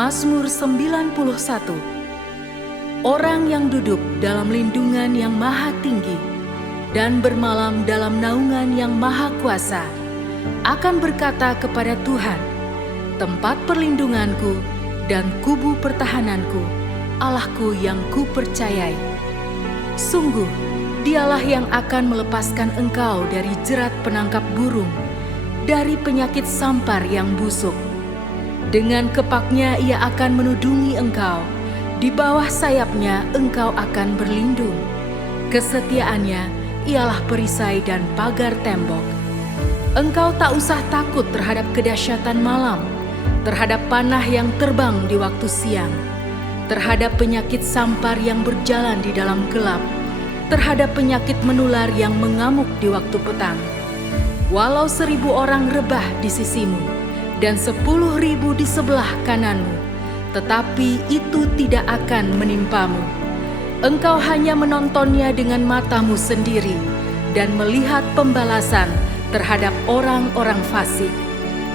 Mazmur 91. Orang yang duduk dalam lindungan yang maha tinggi dan bermalam dalam naungan yang maha kuasa akan berkata kepada Tuhan, tempat perlindunganku dan kubu pertahananku, Allahku yang kupercayai. Sungguh, Dialah yang akan melepaskan engkau dari jerat penangkap burung, dari penyakit sampar yang busuk. Dengan kepaknya Ia akan menudungi engkau, di bawah sayapnya engkau akan berlindung. Kesetiaannya ialah perisai dan pagar tembok. Engkau tak usah takut terhadap kedahsyatan malam, terhadap panah yang terbang di waktu siang, terhadap penyakit sampar yang berjalan di dalam gelap, terhadap penyakit menular yang mengamuk di waktu petang. Walau 1.000 orang rebah di sisimu, dan 10.000 di sebelah kananmu, tetapi itu tidak akan menimpamu. Engkau hanya menontonnya dengan matamu sendiri dan melihat pembalasan terhadap orang-orang fasik.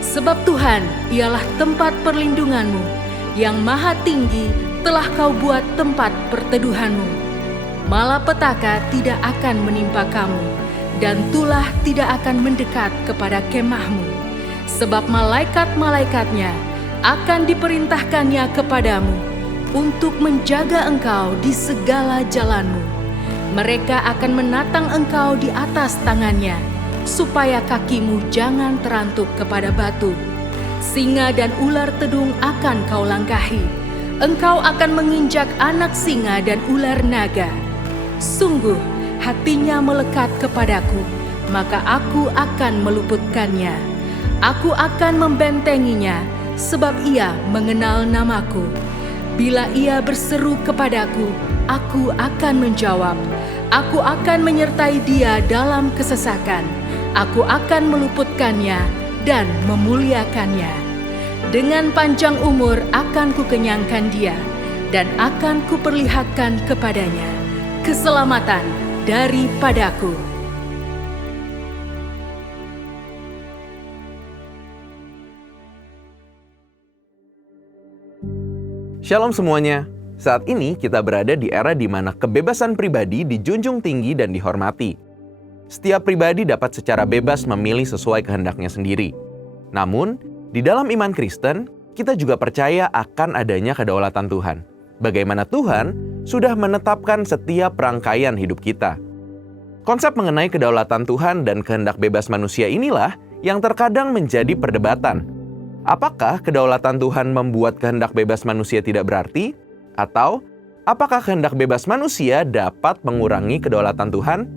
Sebab Tuhan ialah tempat perlindunganmu, yang maha tinggi telah kau buat tempat perteduhanmu. Malapetaka tidak akan menimpa kamu, dan tulah tidak akan mendekat kepada kemahmu. Sebab malaikat-malaikatnya akan diperintahkannya kepadamu untuk menjaga engkau di segala jalanmu. Mereka akan menatang engkau di atas tangannya, supaya kakimu jangan terantuk kepada batu. Singa dan ular tedung akan kau langkahi. Engkau akan menginjak anak singa dan ular naga. Sungguh, hatinya melekat kepadaku, maka aku akan meluputkannya. Aku akan membentenginya, sebab ia mengenal namaku. Bila ia berseru kepadaku, aku akan menjawab. Aku akan menyertai dia dalam kesesakan. Aku akan meluputkannya dan memuliakannya. Dengan panjang umur akan kukenyangkan dia, dan akan kuperlihatkan kepadanya keselamatan daripadaku. Shalom semuanya. Saat ini kita berada di era di mana kebebasan pribadi dijunjung tinggi dan dihormati. Setiap pribadi dapat secara bebas memilih sesuai kehendaknya sendiri. Namun, di dalam iman Kristen, kita juga percaya akan adanya kedaulatan Tuhan. Bagaimana Tuhan sudah menetapkan setiap rangkaian hidup kita. Konsep mengenai kedaulatan Tuhan dan kehendak bebas manusia inilah yang terkadang menjadi perdebatan. Apakah kedaulatan Tuhan membuat kehendak bebas manusia tidak berarti? Atau, apakah kehendak bebas manusia dapat mengurangi kedaulatan Tuhan?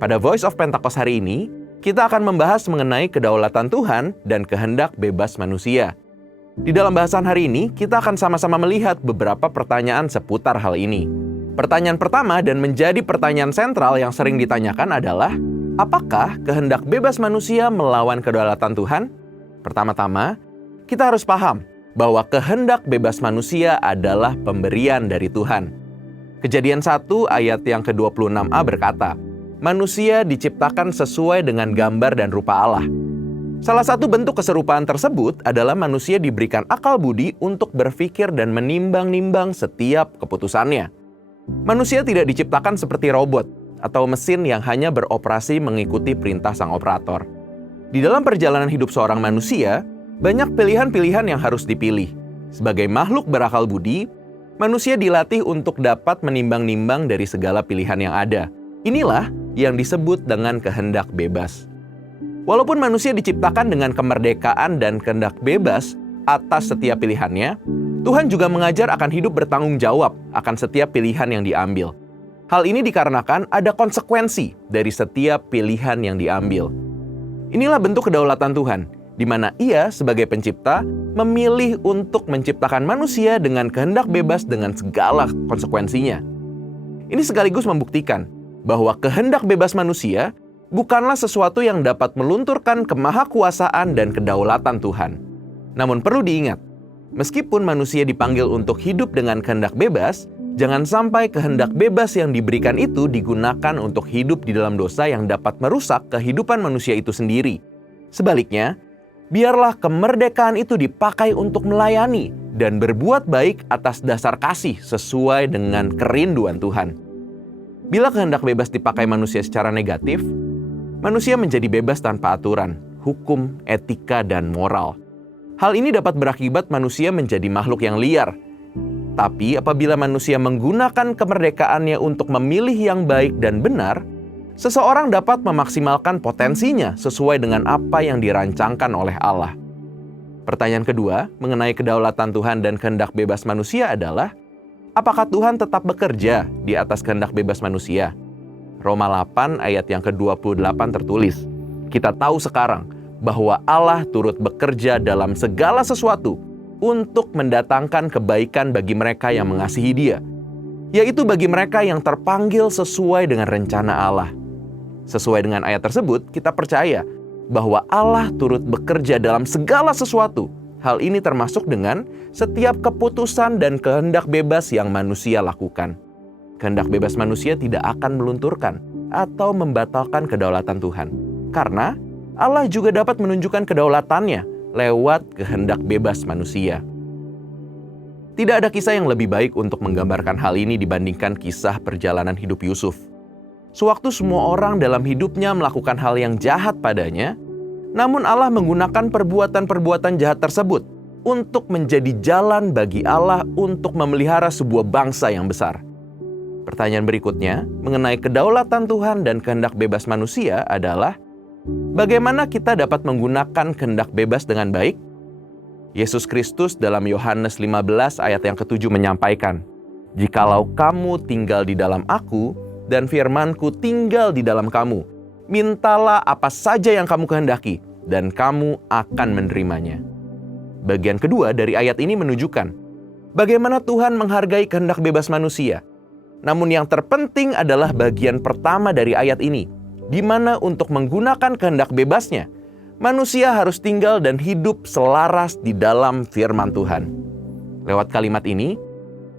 Pada Voice of Pentecost hari ini, kita akan membahas mengenai kedaulatan Tuhan dan kehendak bebas manusia. Di dalam bahasan hari ini, kita akan sama-sama melihat beberapa pertanyaan seputar hal ini. Pertanyaan pertama dan menjadi pertanyaan sentral yang sering ditanyakan adalah, apakah kehendak bebas manusia melawan kedaulatan Tuhan? Pertama-tama, kita harus paham bahwa kehendak bebas manusia adalah pemberian dari Tuhan. Kejadian 1 ayat yang ke-26a berkata, manusia diciptakan sesuai dengan gambar dan rupa Allah. Salah satu bentuk keserupaan tersebut adalah manusia diberikan akal budi untuk berpikir dan menimbang-nimbang setiap keputusannya. Manusia tidak diciptakan seperti robot atau mesin yang hanya beroperasi mengikuti perintah sang operator. Di dalam perjalanan hidup seorang manusia, Banyak pilihan-pilihan yang harus dipilih. Sebagai makhluk berakal budi, manusia dilatih untuk dapat menimbang-nimbang dari segala pilihan yang ada. Inilah yang disebut dengan kehendak bebas. Walaupun manusia diciptakan dengan kemerdekaan dan kehendak bebas atas setiap pilihannya, Tuhan juga mengajar akan hidup bertanggung jawab akan setiap pilihan yang diambil. Hal ini dikarenakan ada konsekuensi dari setiap pilihan yang diambil. Inilah bentuk kedaulatan Tuhan, di mana Ia sebagai pencipta memilih untuk menciptakan manusia dengan kehendak bebas dengan segala konsekuensinya. Ini sekaligus membuktikan bahwa kehendak bebas manusia bukanlah sesuatu yang dapat melunturkan kemahakuasaan dan kedaulatan Tuhan. Namun perlu diingat, meskipun manusia dipanggil untuk hidup dengan kehendak bebas, jangan sampai kehendak bebas yang diberikan itu digunakan untuk hidup di dalam dosa yang dapat merusak kehidupan manusia itu sendiri. Sebaliknya, biarlah kemerdekaan itu dipakai untuk melayani dan berbuat baik atas dasar kasih sesuai dengan kerinduan Tuhan. Bila kehendak bebas dipakai manusia secara negatif, manusia menjadi bebas tanpa aturan, hukum, etika, dan moral. Hal ini dapat berakibat manusia menjadi makhluk yang liar. Tapi apabila manusia menggunakan kemerdekaannya untuk memilih yang baik dan benar, seseorang dapat memaksimalkan potensinya sesuai dengan apa yang dirancangkan oleh Allah. Pertanyaan kedua mengenai kedaulatan Tuhan dan kehendak bebas manusia adalah, apakah Tuhan tetap bekerja di atas kehendak bebas manusia? Roma 8 ayat yang ke-28 tertulis, kita tahu sekarang bahwa Allah turut bekerja dalam segala sesuatu untuk mendatangkan kebaikan bagi mereka yang mengasihi Dia, yaitu bagi mereka yang terpanggil sesuai dengan rencana Allah. Sesuai dengan ayat tersebut, kita percaya bahwa Allah turut bekerja dalam segala sesuatu. Hal ini termasuk dengan setiap keputusan dan kehendak bebas yang manusia lakukan. Kehendak bebas manusia tidak akan melunturkan atau membatalkan kedaulatan Tuhan, karena Allah juga dapat menunjukkan kedaulatannya lewat kehendak bebas manusia. Tidak ada kisah yang lebih baik untuk menggambarkan hal ini dibandingkan kisah perjalanan hidup Yusuf. Sewaktu semua orang dalam hidupnya melakukan hal yang jahat padanya, namun Allah menggunakan perbuatan-perbuatan jahat tersebut untuk menjadi jalan bagi Allah untuk memelihara sebuah bangsa yang besar. Pertanyaan berikutnya mengenai kedaulatan Tuhan dan kehendak bebas manusia adalah, bagaimana kita dapat menggunakan kehendak bebas dengan baik? Yesus Kristus dalam Yohanes 15 ayat yang ke-7 menyampaikan, "Jikalau kamu tinggal di dalam Aku dan firman-Ku tinggal di dalam kamu, mintalah apa saja yang kamu kehendaki dan kamu akan menerimanya." Bagian kedua dari ayat ini menunjukkan bagaimana Tuhan menghargai kehendak bebas manusia. Namun yang terpenting adalah bagian pertama dari ayat ini, di mana untuk menggunakan kehendak bebasnya, manusia harus tinggal dan hidup selaras di dalam firman Tuhan. Lewat kalimat ini,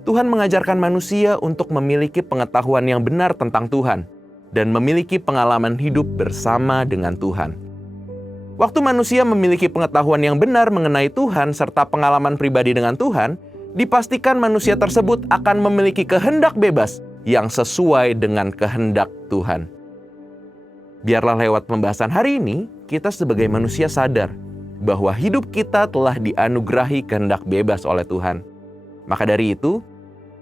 Tuhan mengajarkan manusia untuk memiliki pengetahuan yang benar tentang Tuhan dan memiliki pengalaman hidup bersama dengan Tuhan. Waktu manusia memiliki pengetahuan yang benar mengenai Tuhan serta pengalaman pribadi dengan Tuhan, dipastikan manusia tersebut akan memiliki kehendak bebas yang sesuai dengan kehendak Tuhan. Biarlah lewat pembahasan hari ini, kita sebagai manusia sadar bahwa hidup kita telah dianugerahi kehendak bebas oleh Tuhan. Maka dari itu,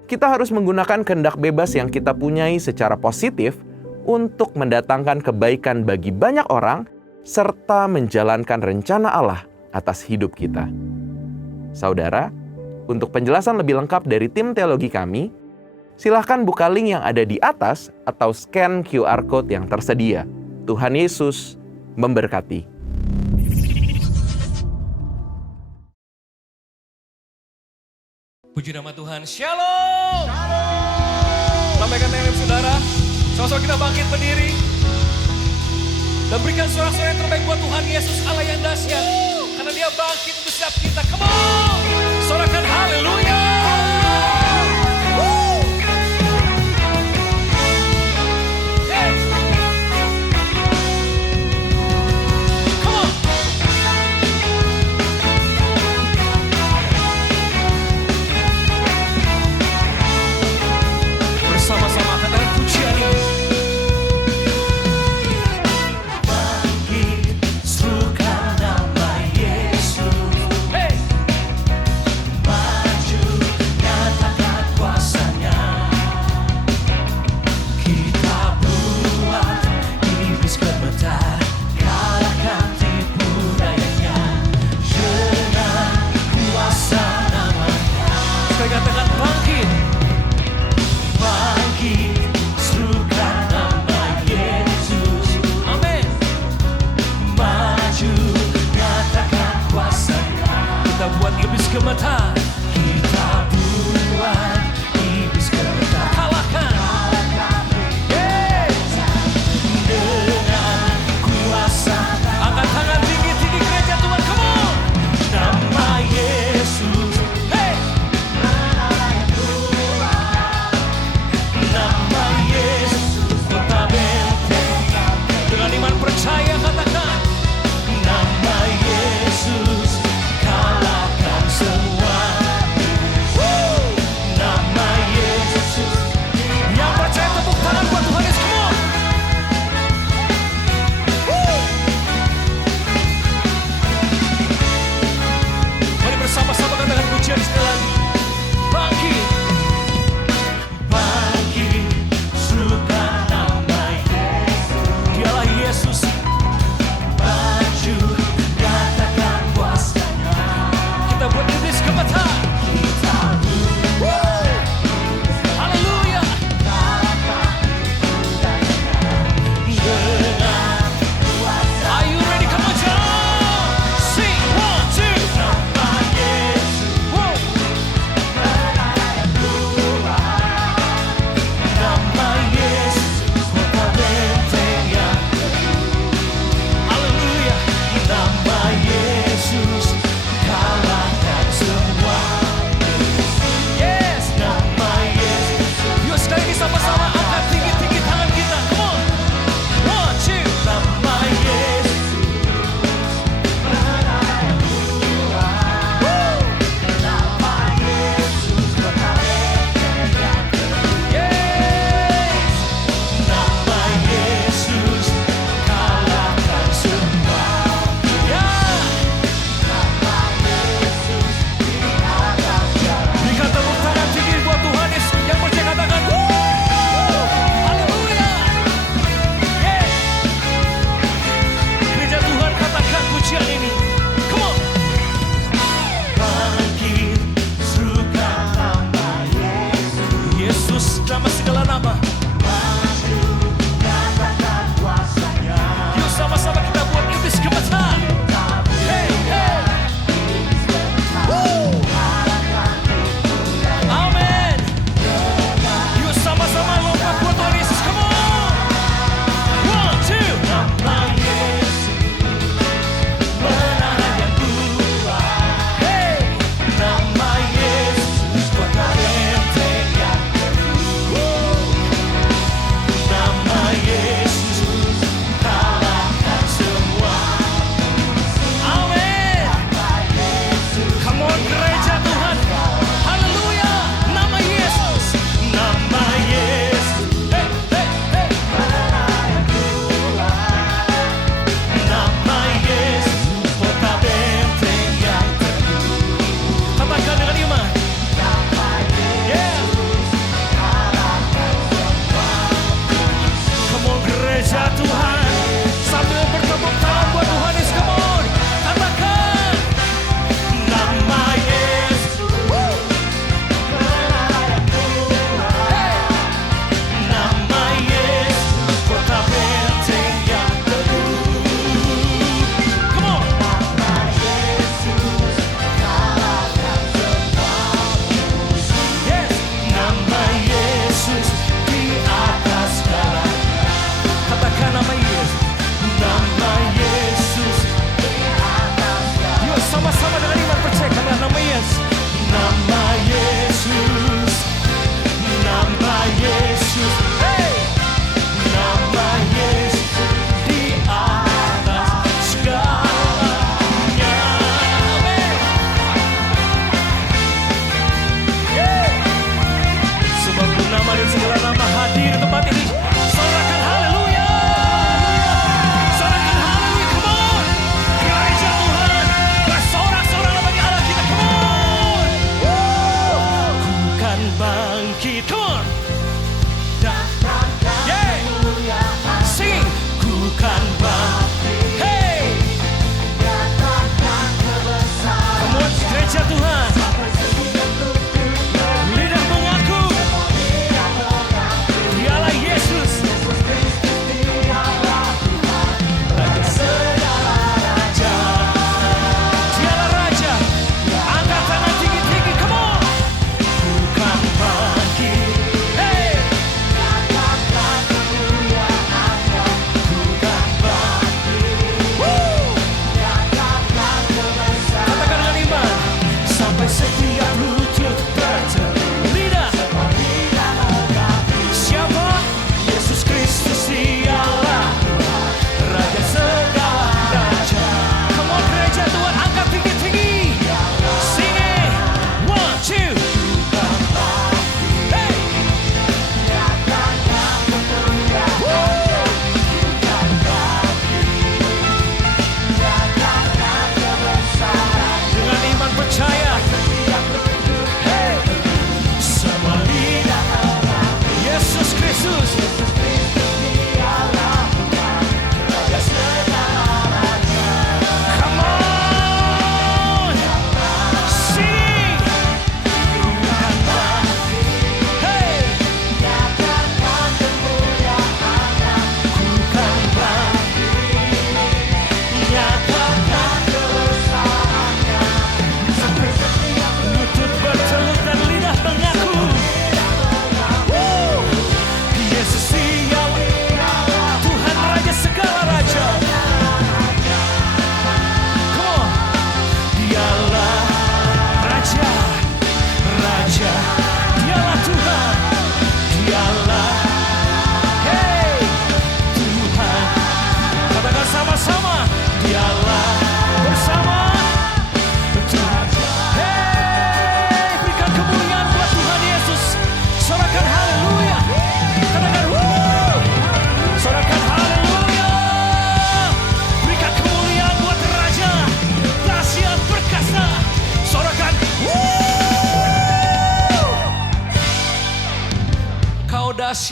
kita harus menggunakan kehendak bebas yang kita punyai secara positif untuk mendatangkan kebaikan bagi banyak orang, serta menjalankan rencana Allah atas hidup kita. Saudara, untuk penjelasan lebih lengkap dari tim teologi kami, silahkan buka link yang ada di atas atau scan QR Code yang tersedia. Tuhan Yesus memberkati. Puji nama Tuhan. Shalom. Lambaikan tangan saudara. Sama-sama kita bangkit berdiri dan berikan sorak-sorai yang terbaik buat Tuhan Yesus Allah yang dahsyat, karena Dia bangkit untuk setiap kita. Come on, sorakan haleluya. Bangkit, serukan nama Yesus.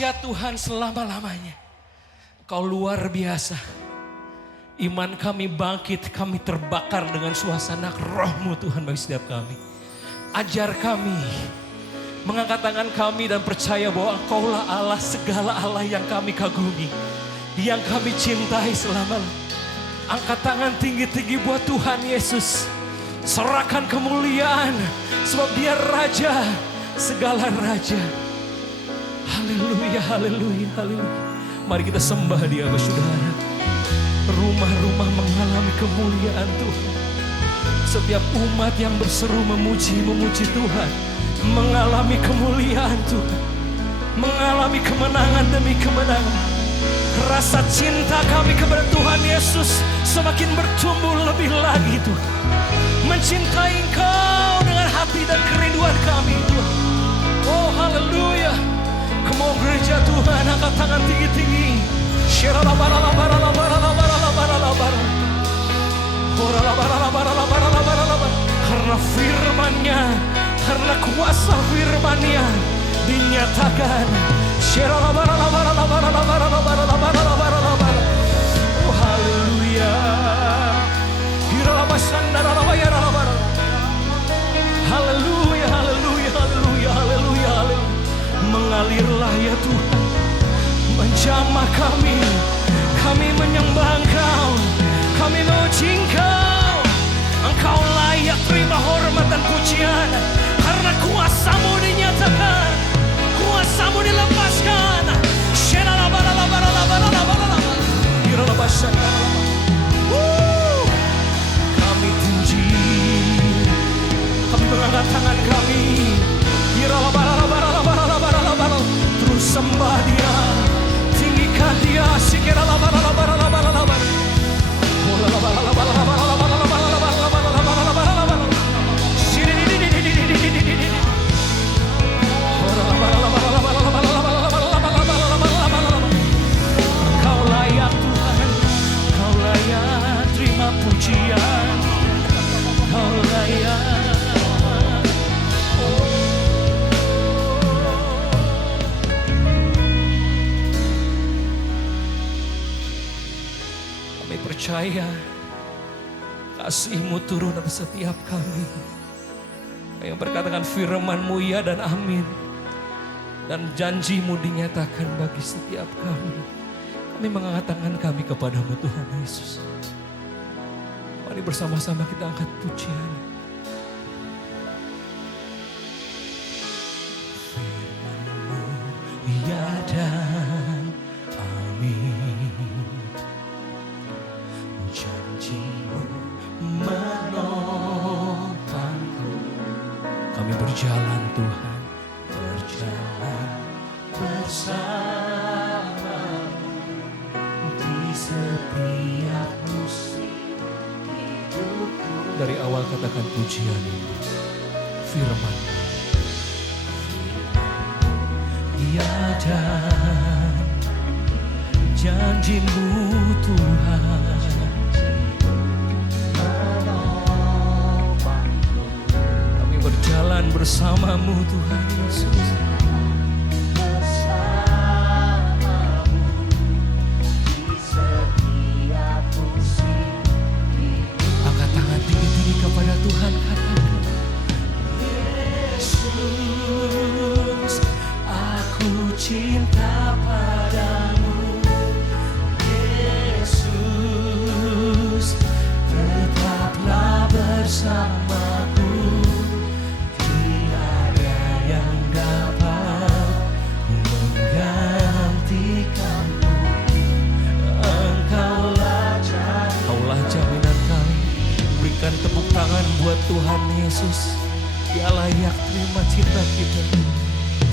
dahsyat Tuhan selama-lamanya. Kau luar biasa. Iman kami bangkit, kami terbakar dengan suasana roh-Mu Tuhan bagi setiap kami. Ajar kami, mengangkat tangan kami dan percaya bahwa Engkaulah Allah, segala Allah yang kami kagumi, yang kami cintai selama-lamanya. Angkat tangan tinggi-tinggi buat Tuhan Yesus. Serahkan kemuliaan, sebab Dia Raja, segala Raja. Haleluya, haleluya, haleluya. Mari kita sembah Dia, saudara. Rumah-rumah mengalami kemuliaan Tuhan. Setiap umat yang berseru memuji Tuhan mengalami kemuliaan Tuhan, mengalami kemenangan demi kemenangan. Rasa cinta kami kepada Tuhan Yesus semakin bertumbuh lebih lagi Tuhan. Mencintai Kau dengan hati dan kerinduan kami Tuhan. Oh haleluya. Come on gereja Tuhan, angkat tangan tinggi-tinggi. Karena firman-Nya, karena kuasa firman-Nya dinyatakan. Oh haleluya. Haleluya, haleluya, haleluya, haleluya. Mengalirlah ya Tuhan, menjamah kami. Kami menyembah Engkau, kami memuji Engkau. Engkau layak terima hormat dan pujian, karena kuasa-Mu dinyatakan, kuasa-Mu dilepaskan. Kami puji, kami mengangkat tangan kami. Terus sembah Dia, tinggikan Dia. Kau layak Tuhan, Kau layak terima pujian, Kau layak. Kami percaya kasih-Mu turun atas setiap kami. Yang berkatakan firman-Mu ya dan amin, dan janji-Mu dinyatakan bagi setiap kami. Kami mengangkat tangan kami kepada-Mu Tuhan Yesus. Mari bersama-sama kita angkat pujian. Firman-Mu ya dan amin, janji-Mu menopangku. Kami berjalan Tuhan, berjalan bersama-Mu di setiap musim hidupku. Dari awal katakan pujian, firman ya dan janji-Mu Tuhan. Kami berjalan bersama-Mu Tuhan Yesus. Angkat tangan tinggi kepada Tuhan. Yesus, aku cinta padamu. Yesus, tetaplah bersamaku. Tiada yang dapat menggantikanmu. Engkaulah jaminan kami. Berikan tepuk tangan buat Tuhan Yesus. Dia layak terima cinta kita.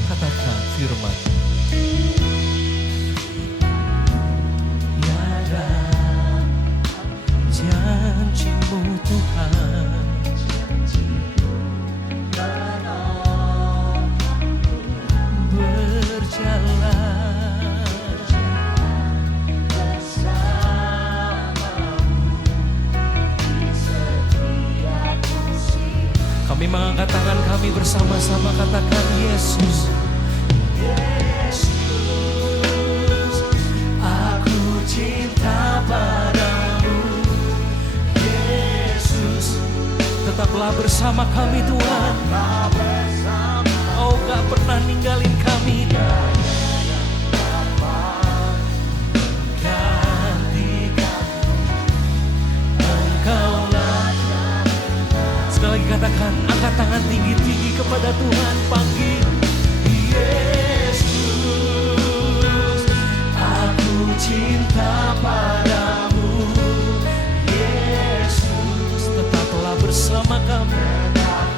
Katakan firman. Ya dan janji-Mu Tuhan. Berjalan kami mengangkat tangan kami bersama-sama, katakan Yesus. Yesus. telah bersama kami Tuhan. Kau gak pernah ninggalin kami. Sekali lagi katakan, angkat tangan tinggi-tinggi kepada Tuhan, panggil Yesus, aku cinta padamu. Yesus, tetaplah bersama kami,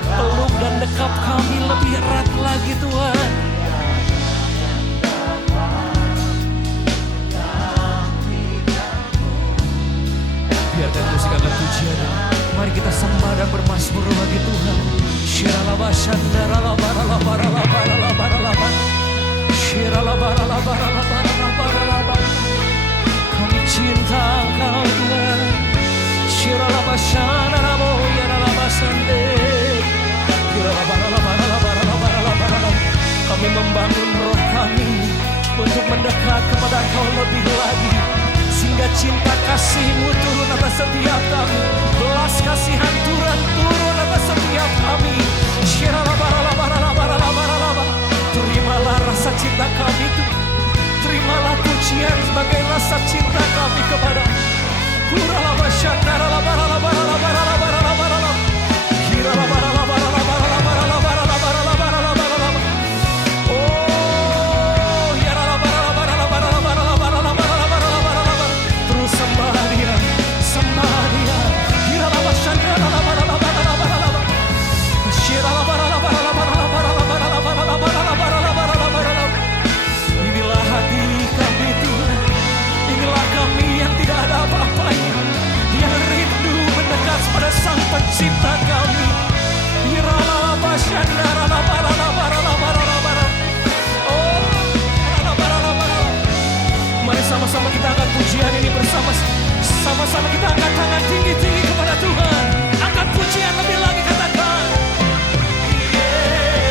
peluk dan dekap kami lebih erat lagi Tuhan. Biarkan segala pujian, mari kita sembah dan bermazmur lagi Tuhan. Kami cinta Engkau Tuhan. Kami membangun roh kami untuk mendekat kepada Engkau lebih lagi, sehingga cinta kasih-Mu turun atas setiap kami, belas kasihan Tuhan turun atas setiap kami. Terimalah rasa cinta kami, terimalah pujian sebagai rasa cinta kami kepada-Mu. Terus sembah Dia, sembah Dia. Inilah hati kami Tuhan, inilah kami yang tidak ada apa-apanya, yang rindu mendekat pada Sang Pencipta kami. Mari sama-sama kita angkat pujian ini bersama. Sama-sama kita angkat tangan tinggi-tinggi kepada Tuhan. Angkat pujian lebih lagi, katakan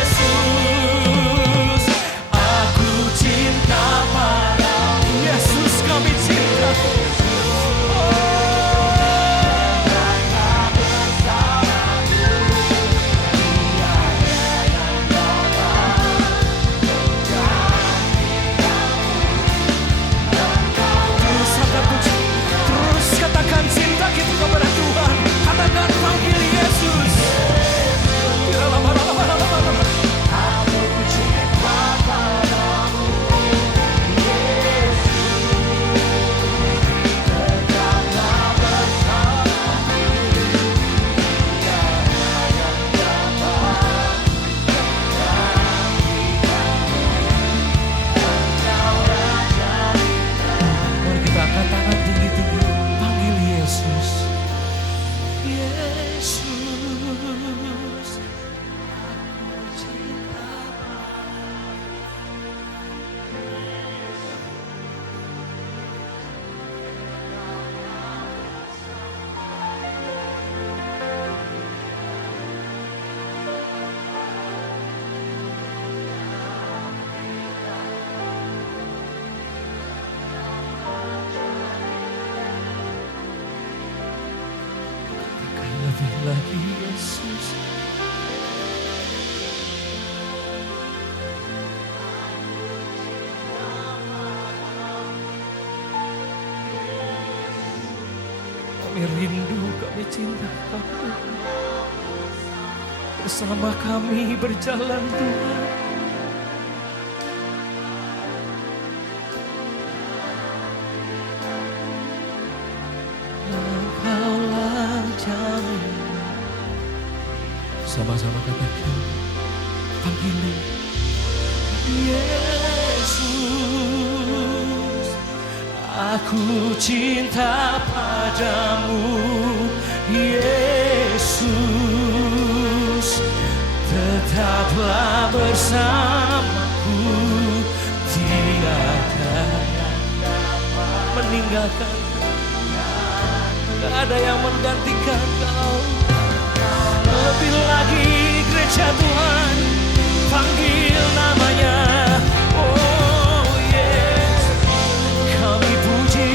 Yesus, aku cinta padamu. Yesus, kami cinta. Terus katakan cinta kita kepada Tuhan. Katakan panggil Yesus. Aku cinta padamu. Tetaplah angkat tangan tinggi-tinggi, panggil Yesus. Yesus. Lebih lagi Yesus. Kami rindu, kami cinta Kamu. Bersama kami berjalan Tuhan. Engkaulah jalan. Sama-sama katakan, panggil Yesus, aku cinta padamu. Yesus, tetaplah bersamaku, tidak meninggalkanku, tak ada yang menggantikan Kau. Lebih lagi gereja Tuhan, panggil namanya. Oh yes, kami puji.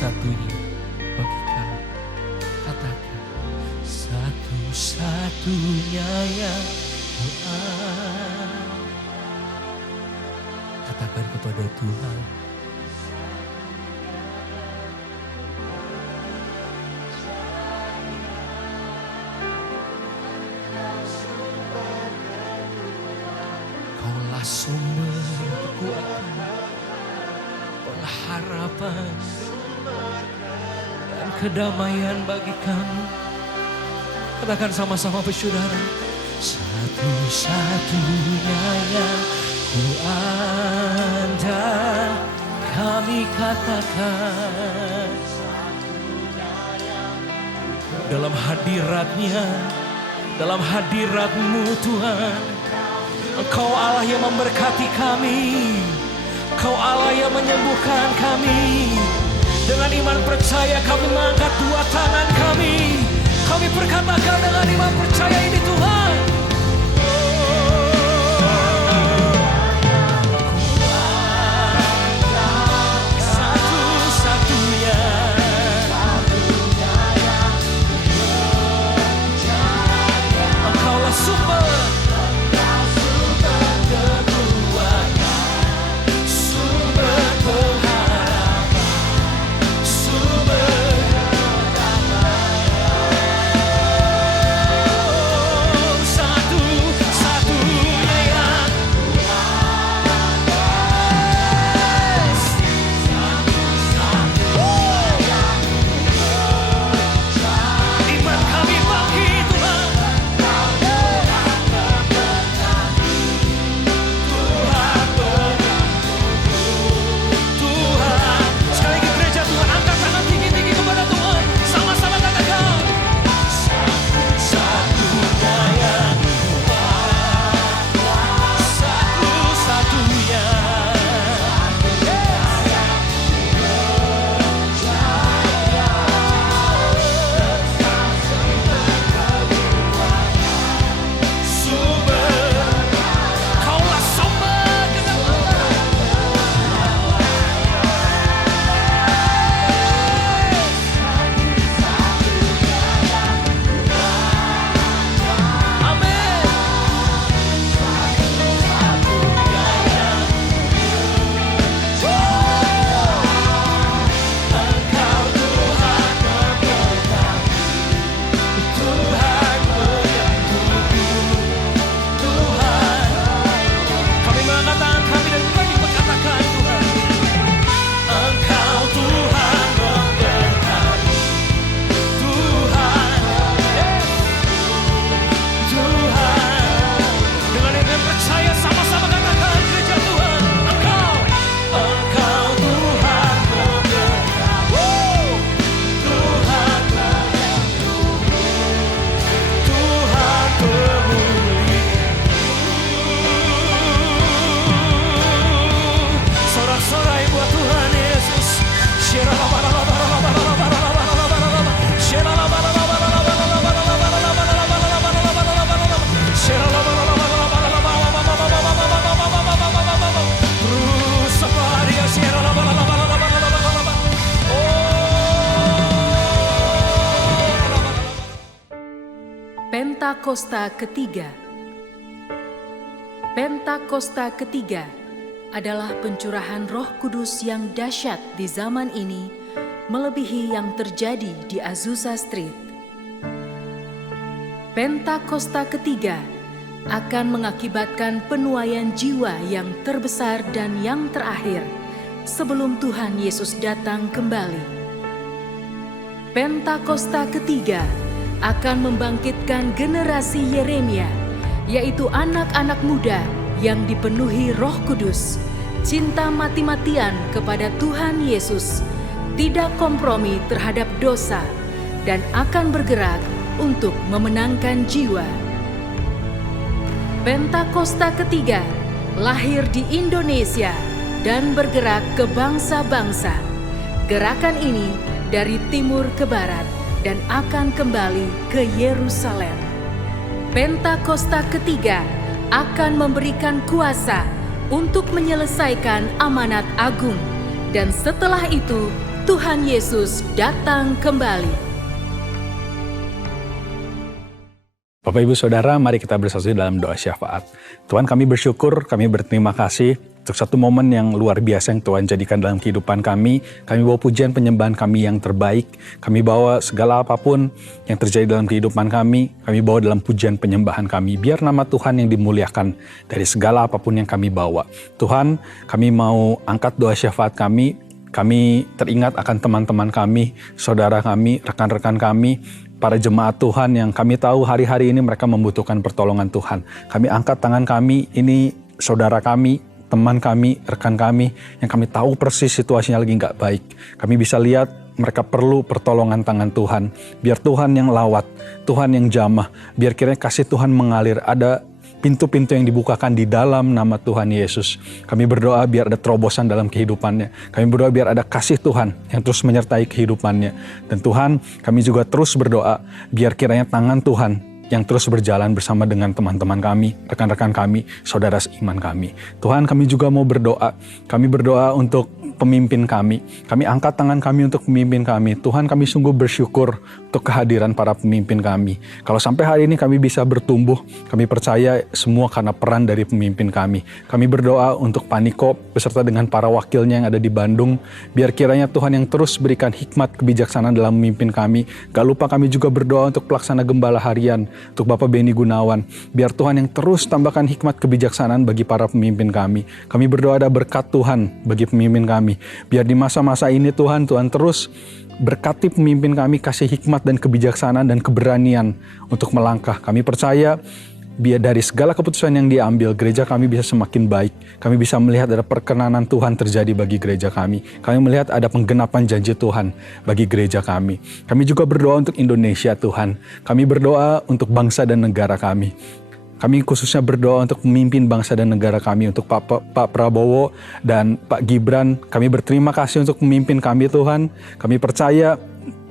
satu-satunya bagi kami. Katakan, satu-satunya yang katakan kepada Tuhan. Kaulah sumber pengharapan dan kedamaian bagi kami. Katakan sama-sama bersaudara. Satu-satunya yang kuandang, kami katakan dalam hadiratnya, dalam hadirat-Mu Tuhan. Engkau Allah yang memberkati kami, Engkau Allah yang menyembuhkan kami. Dengan iman percaya kami mengangkat dua tangan kami. Kami perkatakan dengan iman percaya ini Tuhan. Pentakosta ketiga. Pentakosta ketiga adalah pencurahan Roh Kudus yang dahsyat di zaman ini, melebihi yang terjadi di Azusa Street. Pentakosta ketiga akan mengakibatkan penuaian jiwa yang terbesar dan yang terakhir sebelum Tuhan Yesus datang kembali. Pentakosta ketiga akan membangkitkan generasi Yeremia, yaitu anak-anak muda yang dipenuhi Roh Kudus, cinta mati-matian kepada Tuhan Yesus, tidak kompromi terhadap dosa, dan akan bergerak untuk memenangkan jiwa. Pentakosta ketiga lahir di Indonesia dan bergerak ke bangsa-bangsa. Gerakan ini dari timur ke barat dan akan kembali ke Yerusalem. Pentakosta ketiga akan memberikan kuasa untuk menyelesaikan amanat agung, dan setelah itu Tuhan Yesus datang kembali. Bapak Ibu Saudara, mari kita bersatu dalam doa syafaat. Tuhan, kami bersyukur, kami berterima kasih untuk satu momen yang luar biasa yang Tuhan jadikan dalam kehidupan kami. Kami bawa pujian penyembahan kami yang terbaik. Kami bawa segala apapun yang terjadi dalam kehidupan kami bawa dalam pujian penyembahan kami. Biar nama Tuhan yang dimuliakan dari segala apapun yang kami bawa. Tuhan, kami mau angkat doa syafaat kami. Kami teringat akan teman-teman kami, saudara kami, rekan-rekan kami, para jemaat Tuhan yang kami tahu hari-hari ini mereka membutuhkan pertolongan Tuhan. Kami angkat tangan kami, ini saudara kami, teman kami, rekan kami, yang kami tahu persis situasinya lagi nggak baik. Kami bisa lihat mereka perlu pertolongan tangan Tuhan. Biar Tuhan yang lawat, Tuhan yang jamah, biar kiranya kasih Tuhan mengalir. Ada pintu-pintu yang dibukakan di dalam nama Tuhan Yesus. Kami berdoa biar ada terobosan dalam kehidupannya. Kami berdoa biar ada kasih Tuhan yang terus menyertai kehidupannya. Dan Tuhan, kami juga terus berdoa biar kiranya tangan Tuhan yang terus berjalan bersama dengan teman-teman kami, rekan-rekan kami, saudara seiman kami. Tuhan, kami juga mau berdoa. Kami berdoa untuk pemimpin kami. Kami angkat tangan kami untuk pemimpin kami. Tuhan, kami sungguh bersyukur untuk kehadiran para pemimpin kami. Kalau sampai hari ini kami bisa bertumbuh, kami percaya semua karena peran dari pemimpin kami. Kami berdoa untuk Paniko beserta dengan para wakilnya yang ada di Bandung. Biar kiranya Tuhan yang terus berikan hikmat kebijaksanaan dalam memimpin kami. Gak lupa kami juga berdoa untuk pelaksana gembala harian, untuk Bapak Beni Gunawan. Biar Tuhan yang terus tambahkan hikmat kebijaksanaan bagi para pemimpin kami. Kami berdoa ada berkat Tuhan bagi pemimpin kami. Biar di masa-masa ini Tuhan terus berkati pemimpin kami, kasih hikmat dan kebijaksanaan dan keberanian untuk melangkah. Kami percaya biar dari segala keputusan yang diambil, gereja kami bisa semakin baik. Kami bisa melihat ada perkenanan Tuhan terjadi bagi gereja kami. Kami melihat ada penggenapan janji Tuhan bagi gereja kami. Kami juga berdoa untuk Indonesia Tuhan. Kami berdoa untuk bangsa dan negara kami. Kami khususnya berdoa untuk pemimpin bangsa dan negara kami, untuk Pak Prabowo dan Pak Gibran. Kami berterima kasih untuk pemimpin kami Tuhan. Kami percaya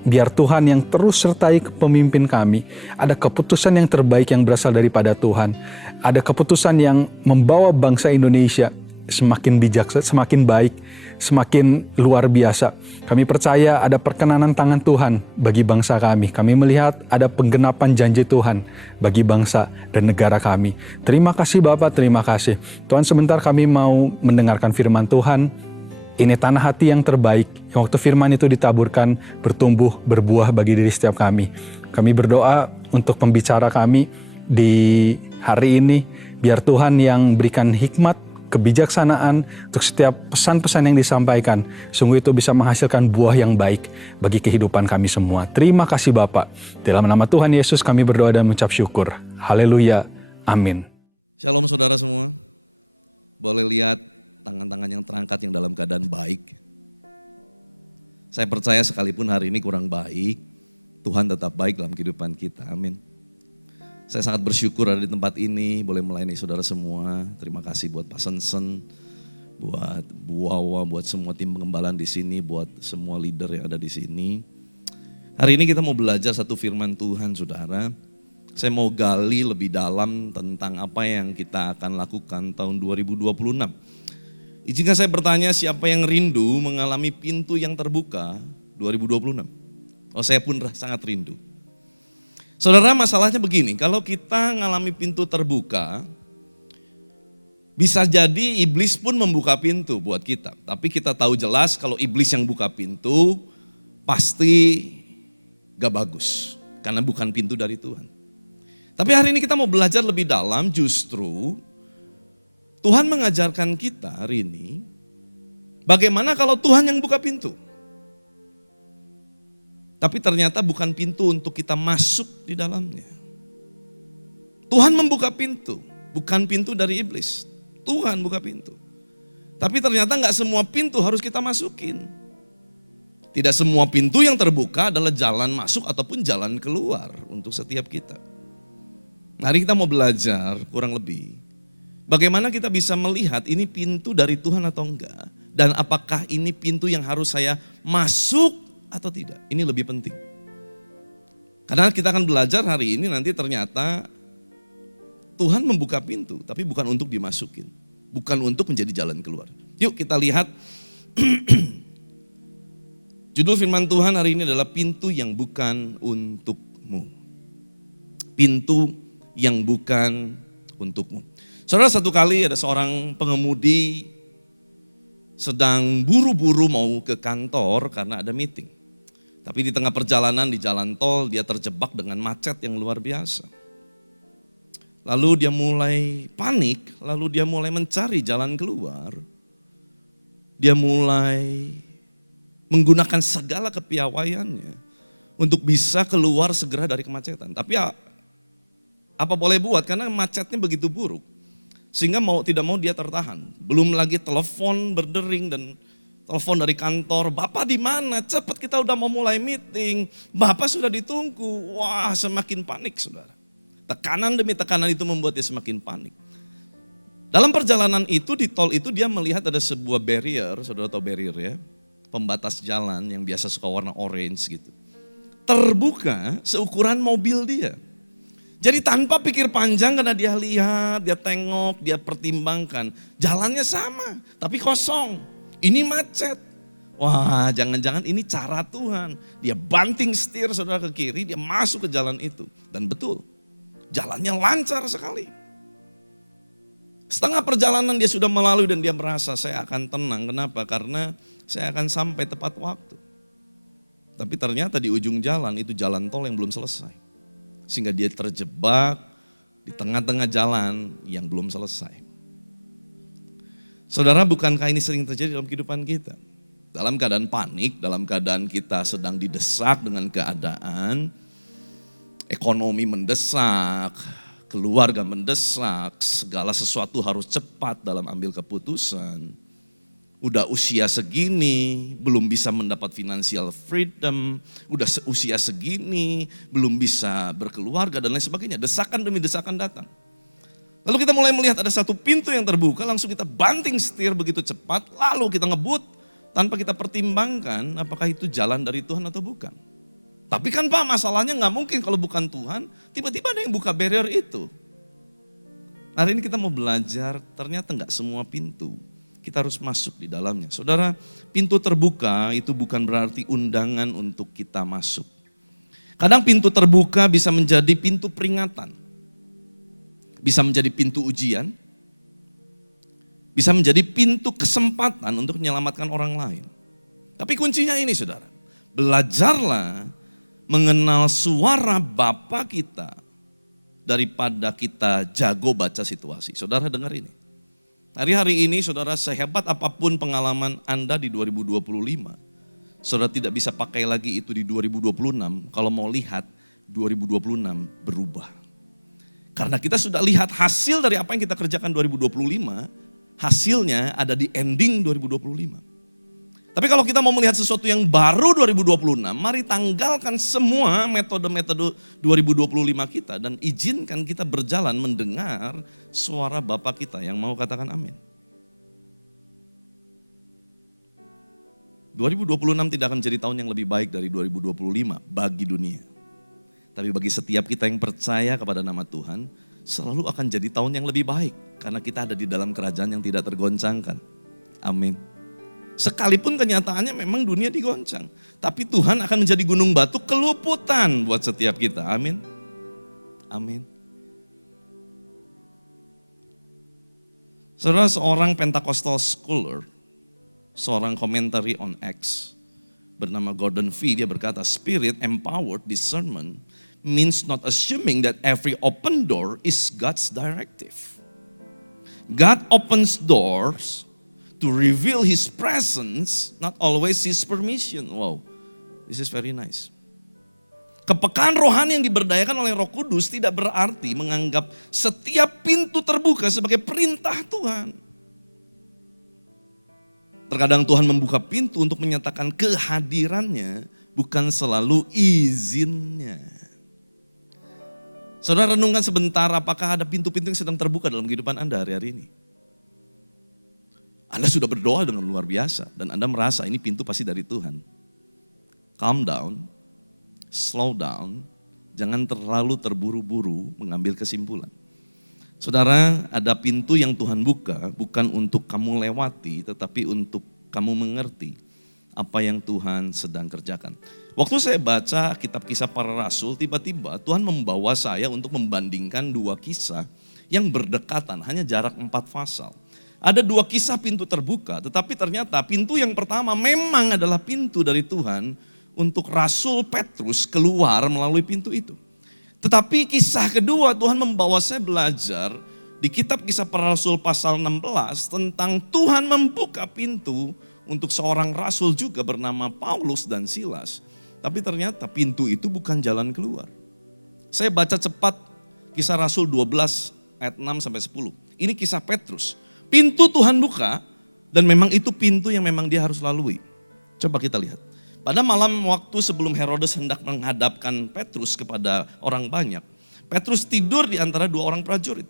biar Tuhan yang terus sertai pemimpin kami. Ada keputusan yang terbaik yang berasal daripada Tuhan. Ada keputusan yang membawa bangsa Indonesia semakin bijaksana, semakin baik, semakin luar biasa. Kami percaya ada perkenanan tangan Tuhan bagi bangsa kami. Kami melihat ada penggenapan janji Tuhan bagi bangsa dan negara kami. Terima kasih Bapak, terima kasih. Tuhan, sebentar kami mau mendengarkan firman Tuhan. Ini tanah hati yang terbaik, yang waktu firman itu ditaburkan, bertumbuh, berbuah bagi diri setiap kami. Kami berdoa untuk pembicara kami di hari ini, biar Tuhan yang berikan hikmat, kebijaksanaan untuk setiap pesan-pesan yang disampaikan. Sungguh itu bisa menghasilkan buah yang baik bagi kehidupan kami semua. Terima kasih Bapak. Dalam nama Tuhan Yesus kami berdoa dan mengucap syukur. Haleluya. Amin. Shalom saudara semua. Boleh lihat tangan-tangan yang terangkat yang dalam keadaan baik. Saya percaya sekalipun hari ini kurang baik, Tuhan tetap baik dalam kehidupan kita. Amin. Saya sangat bersyukur ada di tempat ini, boleh melayani saudara semua. Terima kasih buat Pak Sensen, buat Bu Wawa, buat semua tim pengembalaan di sini, buat semua leader yang ada di sini. Hari ini kita mau belajar satu firman Tuhan, saudara. Saya mau gali lebih dalam tentang apa yang kita akan lakukan tahun 2026. Izinkan saya bertanya, siapa yang rindu mengalami pintu yang terbuka 2026? Oh, saya pun sangat rindu. Saudara, masalahnya begini, kalau kita ngalami pintu terbuka, bisa jadi iblis pun membuka pintu buat kita. Tapi kita tahu jelas kalau iblis yang buka pintu, pasti gak bagus. Karena bukan pintu dari Tuhan. Tapi hari ini kita mau belajar lebih dalam, justru Tuhan mengajarkan kita hari ini, bagaimana kalau Tuhan yang buka pintu. Tapi ternyata bukan pintu untuk kita masuk di dalamnya. Tuhan membuka pintu, bukan pintu dari iblis. Tuhan buka pintu. Tapi ternyata gak semua pintu harus kita masukin. Tidak semua pintu yang terbuka adalah jalan masuk ataupun jalan keluar untuk setiap kita. Mari kita mau belajar kurang lebih. Bagaimana kita bisa melihat ini pintu dari Tuhan atau enggak. Dan apakah ini pintu yang harus saya masuk atau tidak, ini lebih penting. Karena kita akan belajar hari ini nanti ternyata Tuhan membuka pintu, tapi bukan untuk dimasukin. Bukan untuk menjadi jalan keluar. Yuk kita lihat Judul firman Tuhan hari ini adalah pintu yang bukan untukmu. Pintu yang bukan untukmu. Saudara, satu kali ada seorang pengemudi sedang buru-buru mau ke kantor karena ada meeting. Tapi di tengah perjalanan di jalan tol dia terjebak dengan macet yang luar biasa. Lalu dia mulai panik, lalu dia mulai mencari jalan keluar. Dia mulai menggunakan segala kepiawaiannya untuk bisa keluar segera dari kemacetan. Tapi apa boleh buat karena macetnya begitu buruk. Sehingga tidak mau dia tertahan. Belum lagi telepon berdering dan telepon dari kantor, "Bapak di mana? Cepat, kita udah mau mulai meeting. Bapak sudah ditunggu." Wah, semakin panik, saudara. Tekanan demi tekanan itu membuat dia semakin panik. Dalam perjalanan itu, di tol itu dia melihat ada sebuah barrier, saudara tahu barrier ya, pembatas jalan yang biasa suka warna orange gitu. Terbuka seukuran mobil dia. Jadi tanpa pikir panjang karena dia lihat, dia tengok, dia pertimbangkan. Jalannya sama, tapi kosong. Ini macet. Wah, jangan-jangan ini cara Tuhan. Dia banting setir saudara ke kiri, dia masuk ke jalan itu. Dan betul, jalannya lancar sekali. Setengah perjalanan dia sudah melalui dan dia merasa saya akan tenang. Kenapa? Karena saya akan sampai tepat waktu. Tapi ternyata di ujung jalan itu jalan tol yang belum selesai. Sehingga dia terjebak di tengah-tengah jalan yang belum selesai. Saudara, bukankah ini sering terjadi dalam kehidupan kita? Dalam keadaan panik, dalam keadaan kita sedang didesak dengan keadaan, ekonomi mendesak, keluarga mendesak, segala sesuatu harus cepat dalam ambil keputusan. Udah usia segini, belum bisa mendapat financial freedom, udah usia segini, belum bisa berkeluarga dan lain sebagainya. Desakan demi desakan datang. Lalu kita mulai melihat ada satu pintu yang terbuka, langsung kita banting setir begitu cepat, lalu kita ngebut tanpa kita pertimbangkan apakah itu jalan dari Tuhan atau bukan. Tapi kan Pak, masalahnya gak mungkin kalau bukan Tuhan, tiba-tiba ada yang buka barrier itu. Hari ini kita mau belajar, ternyata gak semua pintu kita harus masuk di dalamnya. Saudara, pintu terbuka itu bukan berarti undangan untuk kita masuk. Kadang pintu terbuka bisa menjadi pintu peringatan. Bisa menjadi pintu ujian. Bisa menjadi pintu kesempatan untuk menyelamatkan orang lain. Tapi kuncinya ini saudara, belajarlah mengenal suara Bapa kita daripada kita jago baca situasi. Saudara dengar ini. Hari-hari ini saudara, sehebat apapun pengalaman Anda di 2025, saudara tidak bisa pakai lagi itu di 2026 kalau mau lihat 2026 berubah. Karena kita sudah lihat hasil dari apa yang kita kerjakan 2025, hasilnya ada di ending 2025. Tapi kalau kita mau melihat sesuatu yang baru 2026, mari tanggalkan semua metode-metode 2025 kita dan izinkan kita berjalan mendengar suara Bapa kita yang mau katakan amin. 2026 tidak akan menjadi tahun yang lebih baik dari 2025 bagi dunia. Tapi bagi setiap kita yang percaya kepada nama Tuhan, selalu akan jadi tahun yang lebih baik. Karena kita ada di dalam kerajaan yang tidak tergoncangkan. Amin. Sekalipun kenyataannya memang dunia digoncang. Tapi Tuhan akan menjadi gunung batu keluputan buat setiap kita. Amin. Amin. Saudara, seorang Pentecostal scholar, seorang commentary on Acts bernama Gordon Fee, dia berkata, Spirit empowered discernment means not assuming that every open door is God's directive. God opens doors to reveal His presence, not always His permission. Wow, this is very nice. Kepekaan rohani yang diberdayakan oleh Roh Kudus tidak berarti menganggap setiap pintu terbuka sebagai perintah Tuhan. Terkadang Tuhan membuka pintu untuk menyatakan kehadirannya, bukan selalu izinnya. Saudara, renungkan sebentar, apakah ada pintu-pintu yang sedang terbuka dalam kehidupan Anda hari-hari ini? Anda sudah berdoa dengan luar biasa dan Anda merasa ini pintu pasti dari Tuhan. Calm down, slow down, jangan terlalu terburu-buru mengambil kesimpulan. Saudara, ada pintu yang Tuhan buka bukan untuk kamu lewati tetapi untuk kamu mengerti apa yang Tuhan sedang kerjakan. Waktu saya baca kitab Kisah Para Rasul, tiba-tiba Tuhan membawa saya untuk membandingkan dua kisah yang berdekatan, hanya jarak 4 pasal. Ada 2 kisah pintu terbuka, tetapi ternyata pintu yang pertama memang adalah pintu dari Tuhan untuk Rasul Petrus keluar melalui pintu itu. Tetapi kisah kedua Tuhan membawa saya belajar di kitab Kisah Para Rasul pasal 16 tentang Tuhan membuka pintu untuk seorang rasul juga bernama Paulus dan Silas. Tapi ternyata pintu itu bukan jalan keluar. Saya baca cepat Kisah Rasul 12 ayat 6 sampai 10. Ini kisah Petrus. Pintu Tuhan buka dan memang itu pintu yang memang dia harus lalui. Coba kita lihat. Pada malam waktu sebelum Herodes hendak menghadapkan Petrus kepada orang banyak, Petrus tidur di antara 2 orang prajurit.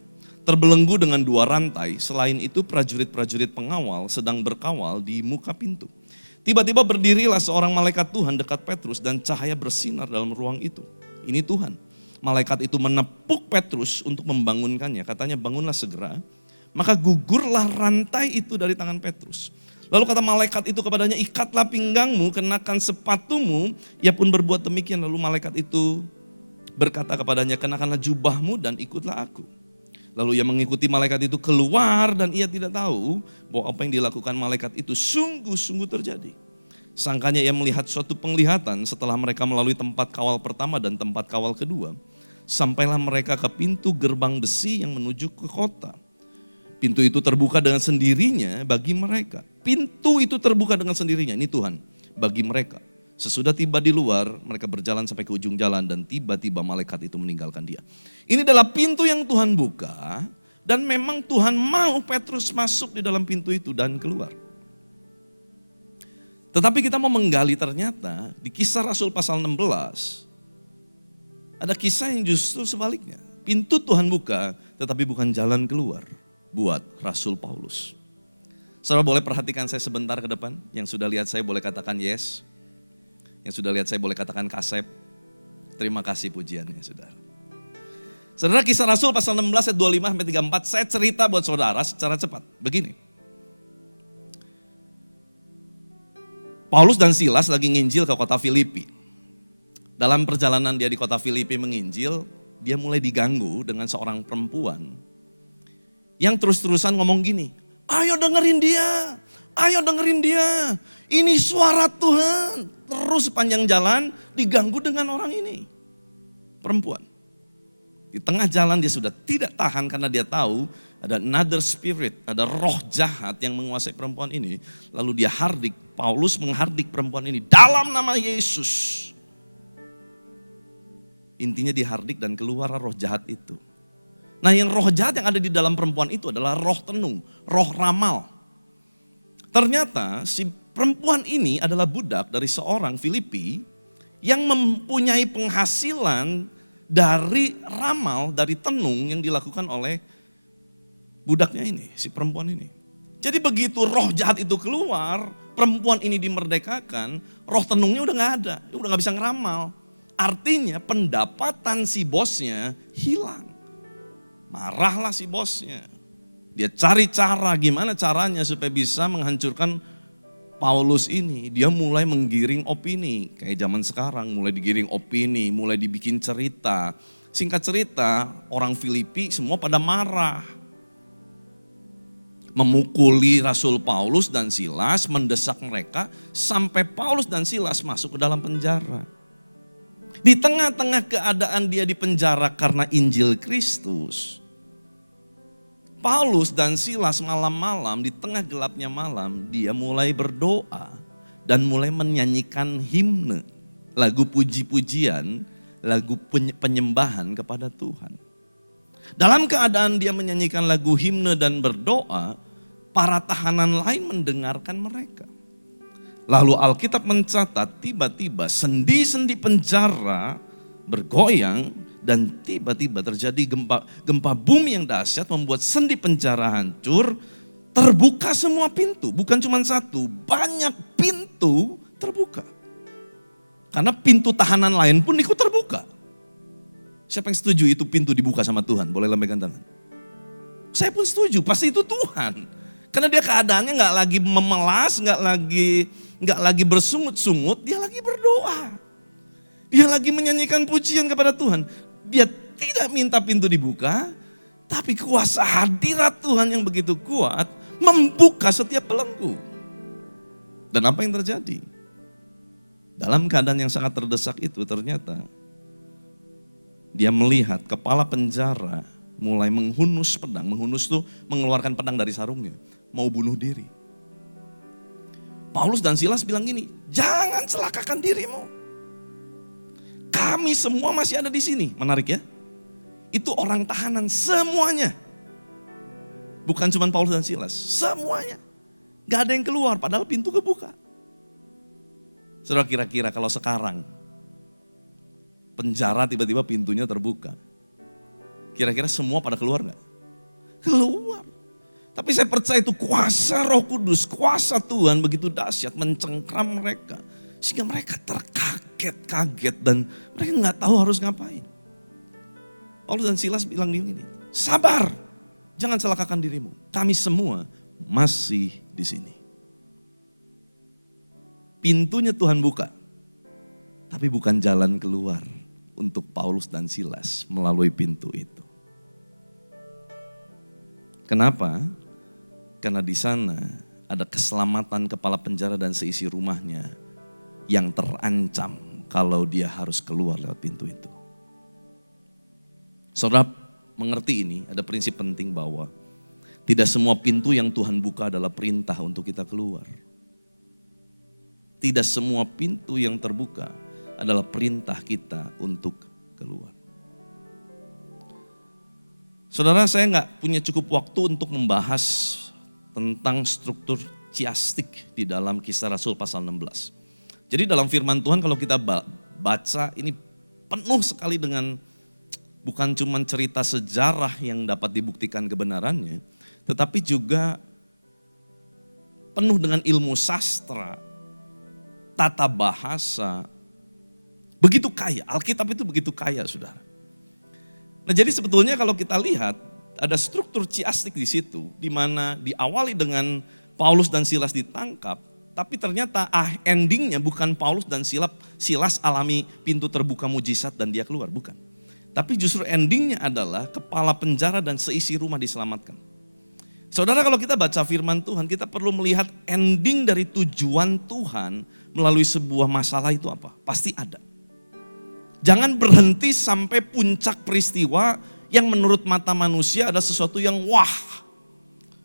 Terbelenggu dengan 2 rantai, selain itu prajurit-prajurit pengawal sedang berkawal di muka pintu. Tiba-tiba berdirilah seorang malaikat Tuhan dekat Petrus dan cahaya bersinar dalam ruang itu. Ini Tuhan. Malaikat itu menepuk Petrus untuk membangunkannya. Katanya, bangunlah segera. Maka gugurlah rantai itu dari tangan Petrus. Lalu kata malaikat itu kepadanya, ikatlah pinggangmu, kenakan sepatumu. Ia pun berbuat demikian. Lalu malaikat itu berkata kepadanya, kenakanlah jubahmu dan ikutlah aku. Lalu ia mengikuti malaikat itu keluar dan ia tidak tahu bahwa apa yang dilakukan malaikat itu sungguh-sungguh terjadi. Sangkanya ia melihat suatu penglihatan setelah mereka melalui tempat kawal pertama dan tempat kawal kedua. Sampailah mereka ke pintu gerbang besi yang menuju ke kota. Pintu itu terbuka dengan sendirinya bagi mereka. Pintu itu terbuka dengan sendirinya, ini Tuhan, bagi mereka. Sesudah tiba di luar, mereka berjalan sampai ke ujung jalan dan tiba-tiba malaikat itu meninggalkan dia. Ini adalah pintu yang Tuhan buka dan memang Tuhan mau Petrus masuk di dalam pintu itu dan keluar. Tetapi kita mau menggali ternyata di Kisah Rasul pasal 16, ada kisah yang justru sebaliknya. Pintu Tuhan buka tetapi bukan jalan keluar buat Rasul Paulus. Saudara boleh perhatikan saya sebentar ke depan, yang sudah lihat saya boleh katakan yes. Yang sudah lihat saya boleh katakan kasep. Terima kasih pujiannya saudara. Saudara, Kisah Rasul pasal 16 ayat 25 sampai 34, saya cerita buat saudara secara cepat. Begini. Paulus dan Silas lagi nginjil ke kota Filipi. Dalam perjalanan dia di kota Filipi menginjil, dia mulai diganggu dengan seorang perempuan yang terus-terusan ngomong gini, ayo dengerin dia, ayo dengerin dia, ini suara Tuhan. Terus sepanjang jalan diganggu dengan orang ini, perempuan. Di tengah jalan dia sudah tidak tahan karena dia tahu ada another spirit, ada roh jahat yang menguasai perempuan ini. Lalu dia hardik, Paulus menghardik perempuan ini dalam nama Yesus. Intinya dihardik dan keluar roh jahat itu. Nah, yang roh jahat yang ada di dalam perempuan itu adalah roh tenung, roh ramal. Ternyata si perempuan ini adalah budak dari seorang Filipi yang mempunyai penghasilan dari ramal, dari tenung yang dilakukan oleh budaknya ini, si perempuan ini. Jadi begitu roh jahat itu keluar, perempuan ini dimerdekakan, roh tenungnya udah gak ada, udah gak bisa ngeramal. Artinya pendapatan si bosnya hilang. Marahlah si bosnya. Dia cari cara, gimana caranya supaya bisa menghancurkan Paulus ini. Dia mulai menggiring opini, kayak zaman sekarang mulai digiring opini, mulai dibikin cerita. Singkat cerita, orang Filipi semua pada marah. Memukuli Rasul Paulus dan Silas, mendesak mereka sampai Paulus dan Silas masuk ke dalam penjara. Di tengah-tengah keadaan dia di penjara karena Injil Kristus, Paulus dan Silas malam-malam di tengah gelapnya malam dia mulai berdoa dan mulai menyanyikan himne, lagu puji-pujian, lagu penyembahan kepada Tuhan. Dalam keadaan dia menyanyikan lagu himne dan berdoa, para tahanan lain mendengarkan mereka. Lalu Alkitab mencatat tiba-tiba sendi-sendi penjara bergoyang dan tiba-tiba terjadi gempa bumi yang dahsyat membuat sendi penjara hancur, terbuka semua pintu, bukan cuma satu, banyak pintu terbuka. Karena pintu tahanan lain pun ikut terbuka. Siapa yang setuju itu pintu dibuka sama Tuhan? Boleh lambaikan tangan. Saya pun setuju, pasti itu Tuhan. Karena dia keadaannya gak lagi memelas, gak lagi nggak lagi bersungut-sungut, dia lagi berdoa. Dia lagi menyanyikan pujian kepada Tuhan. Dia tidak minta pintu dibuka, tapi kuasa hadirat Tuhan yang begitu kuat membuka setiap belenggu. Dan apa yang terjadi? Dalam keadaan yang sangat terdesak itu ternyata dia melihat kepala penjara mulai menghunus pedang. Menghunus itu mengeluarkan pedang dari sarungnya, mau bunuh diri. Paulus dan Silas bilang gini, jangan celakakan dirimu. Kami semua masih ada di sini. Menarik ya. Itu orang tahanan semuanya. Bukan cuma Paulus dan Silas, semuanya. Gak ada yang keluar padahal pintu kebuka. Saudara, kira-kira kalau sekarang penjara tiba-tiba pintunya terbuka, kira-kira semua pada keluar gak? Keluar. Tapi saya percaya itu kuasa Roh Kudus, kuasa Tuhan begitu dahsyat mencengkram mereka. Sehingga mereka terkaget-kaget dan mereka gak tahu harus ngapain. Paulus dan Silas bilang gini, sabar, jangan celakakan dirimu. Kami semua masih di sini. Pintunya Tuhan buka, tapi bukan jalan keluar untuk Paulus dan Silas melalui pintu itu. Kenapa? Karena di sana ada keselamatan kepala penjara dan seisi rumahnya yang terancam kalau dia harus keluar lewat pintu itu. Saudara mengerti ini, ada prinsip penting bahwa tidak semua pintu yang Tuhan buka adalah perintah untuk kita keluar. Tidak semua pintu yang terbuka adalah perintah kita untuk keluar. Saudara, saya nggak punya cukup waktu untuk membahas tentang struktur chiastik di dalam Kisah Rasul pasal 16. Jadi dalam firman Tuhan kalau kita baca ini penuh sekali dengan bukan cuma cerita sejarah yang dapat dibuktikan kebenarannya, tetapi juga penuh dengan ilmu sastra, tata bahasa, begitu kaya. Alkitab itu begitu kaya, saudara. Nah, jadi sebetulnya kalau kita lihat ada struktur chiastik di situ, di mana diawali dengan Paulus dan Silas ditangkap, tapi ternyata endingnya bukan Paulus dan Silas alami pintu terbuka mujizat dan dia keluar, bukan. Tapi justru endingnya adalah kepala penjara dan seisi rumah diselamatkan. Saudara, kalau kita baca firman Tuhan, kita perlu melihat ending dari tujuan Tuhan melalui sebuah masalah itu apa? Pasti ada. Jangan berhenti sampai puncak peristiwa yang menurut mata manusia ada sesuatu yang wah.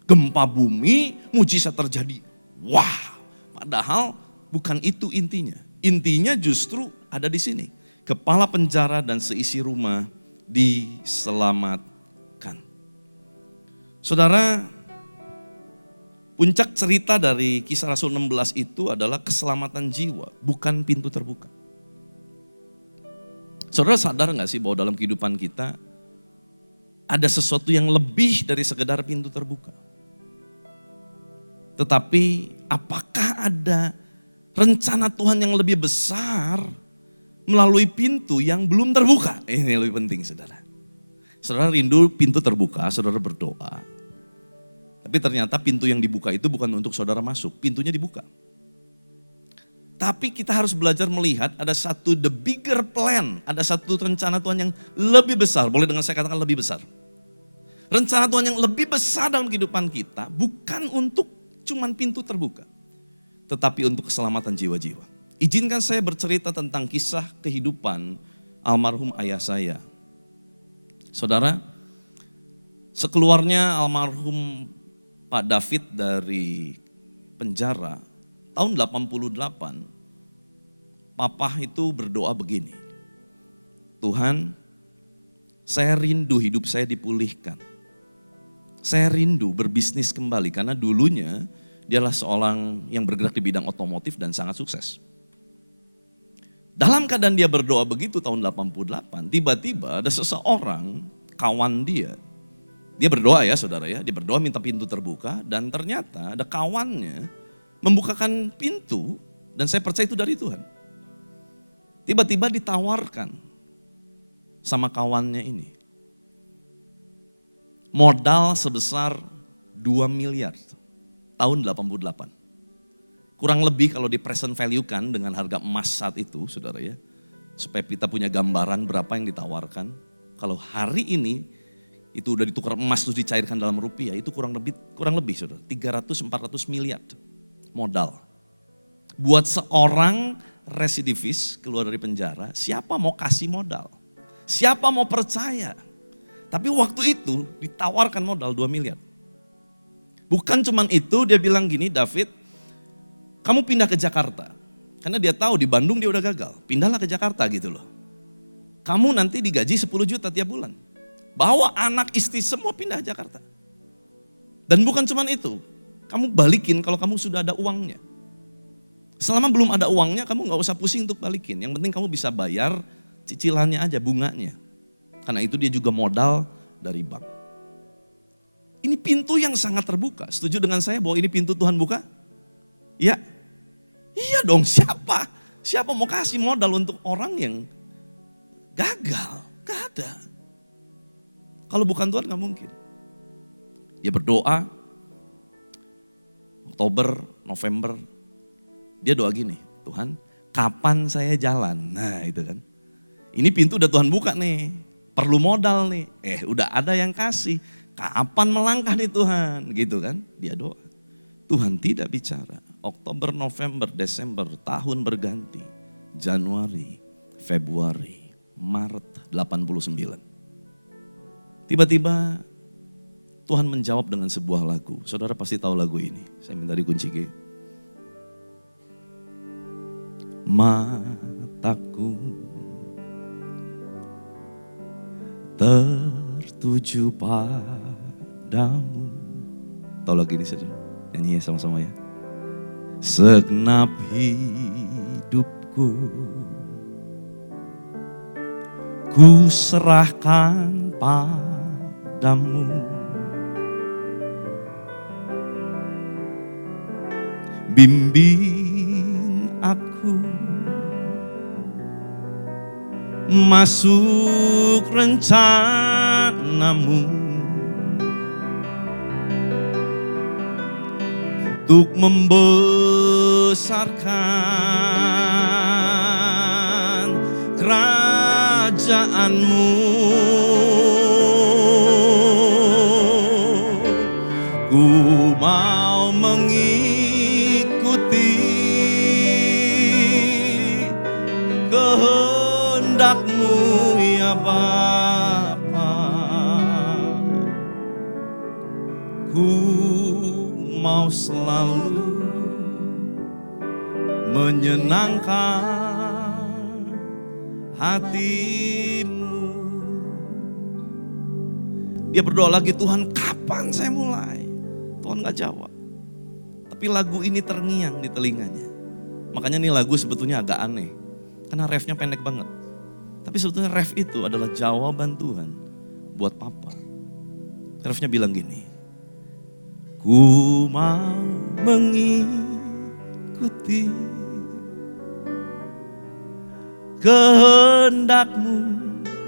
Gempa bumi, mujizat terjadi. Wah. Padahal bukan itu intinya. Intinya justru ada di sini. Kepala penjara dan seisi rumah diselamatkan. Saudara, puncak cerita dari Kisah Rasul 16 itu adalah keselamatan jiwa, bukan pintu terbuka. Saudara sadar gak sih bahwa dalam kehidupan kita ada sesuatu yang lebih dari sekedar pintu terbuka. Tetapi apakah ada rencana Tuhan yang lebih besar melalui pintu yang belum terbuka? Ini lebih penting, saudara. Saudara rindu pintu terbuka, saudara berdoa. Tapi ternyata pintu yang dibuka itu bukan untuk saudara masuk, pintunya dibuka. Tapi kita harus belajar melihat ada satu the bigger plan, ada satu rencana Tuhan yang lebih besar, boleh dengan saya katakan lebih besar. Rencana Tuhan yang lebih besar dalam kehidupan kita bukan untuk cuman pintu terbuka, tetapi untuk keselamatan jiwa-jiwa. Izinkan saya bercerita tentang kisah kehidupan almarhum ayah saya. Saudara, sekeluarnya almarhum Pak David dari penjara, tahun 88, Papa itu berdoa begini, Tuhan, saya rindu hidup saya dipulihkan. Saya rindu berbisnis kembali karena dulunya dialah seorang yang bergerak di bidang otomotif dan sangat sukses. Dalam keadaan dia berdoa begitu tahun 88, tiba-tiba ada seseorang, kawan dia berdoa ya saudara ya, dia berdoa minta pintu terbuka dan ternyata ada kawannya membukakan pintu dan saya percaya itu dari Tuhan. Tiba-tiba ditawarkan sama kawannya ini. Modal sebesar 2 miliar tahun 88. Kurang lebih kalau di present value kan dengan harga emas saat itu, saudara ya. Supaya kita punya gambaran berapa yang ditawarkan. Kalau hari ini itu udah ditukar emas terus dicairkan dalam rupiah, itu kurang lebih saudara, 300-400 miliar modal. Buat seorang residivis keluar dari penjara, siapa mau kasih modal? Siapa mau percaya? Tapi waktu itu ditawarkan modal 2 miliar. Bukan cuman itu, dia bilang gini, David, kamu pindah ke Jakarta. Karena dia tahu di Bandung dia udah gagal. Pindahlah ke Jakarta gitu loh. Kamu nanti digaji 10 juta tiap bulan. Bawa anak istri semua pindah ke Jakarta. Dan bukan cuman itu. Kamu balikin kalau kamu sudah ada uangnya. Selama belum ada uangnya kamu gak usah pusing untuk balikin. Yang penting kamu bisa bayar cicilannya aja, bunganya. Karena itu dia juga modal dari bank. Ini pintu yang sangat terbuka. Setuju dengan saya bahwa ini pintu Tuhan buka? Ya. Iya dong, siapa? Siapa mau kasih modal untuk orang yang gagal? Gak ada. Kalau bukan Tuhan gak mungkin. Dia berdoa, Oktober, November, dia doa gini, Tuhan kapan saya jalan? Nah itu kan. Ini pintu udah Tuhan buka nih, perlu modal nih. Udah ada yang kasih, kapan melangkah nih Tuhan? Gitu kan, dia doa. Tuhan tidak bicara. Oktober, November, Desember, tahun berganti. Januari, Februari, Maret 89. Tiba-tiba Tuhan menjawab dengan sebuah lagu. Saudara pasti tahu lagu ini. Saya minta dikunci G. Mataku tertuju padamu. Tahu lagu ini saudara? Nyanyi ya sama-sama ya. Segenap hidupku ku serahkan padamu. Bimbing aku masuk rencanamu untuk membesarkan kerajaanmu. Ku mau mengikuti kehendak-Mu ya Bapa. Ku mau selalu menyenangkan hati-Mu. Dia berdoa lagi, Tuhan kapan saya mulai? Tuhan gak jawab. Tapi lagu ini terngiang di telinganya. Makanya nih lagu sebetulnya agak aneh. Karena refnya pendek banget. Tapi sebetulnya ref itu adalah jawaban Tuhan buat Papa. Refnya bilang gini. Ku mau mengikuti kehendak-Mu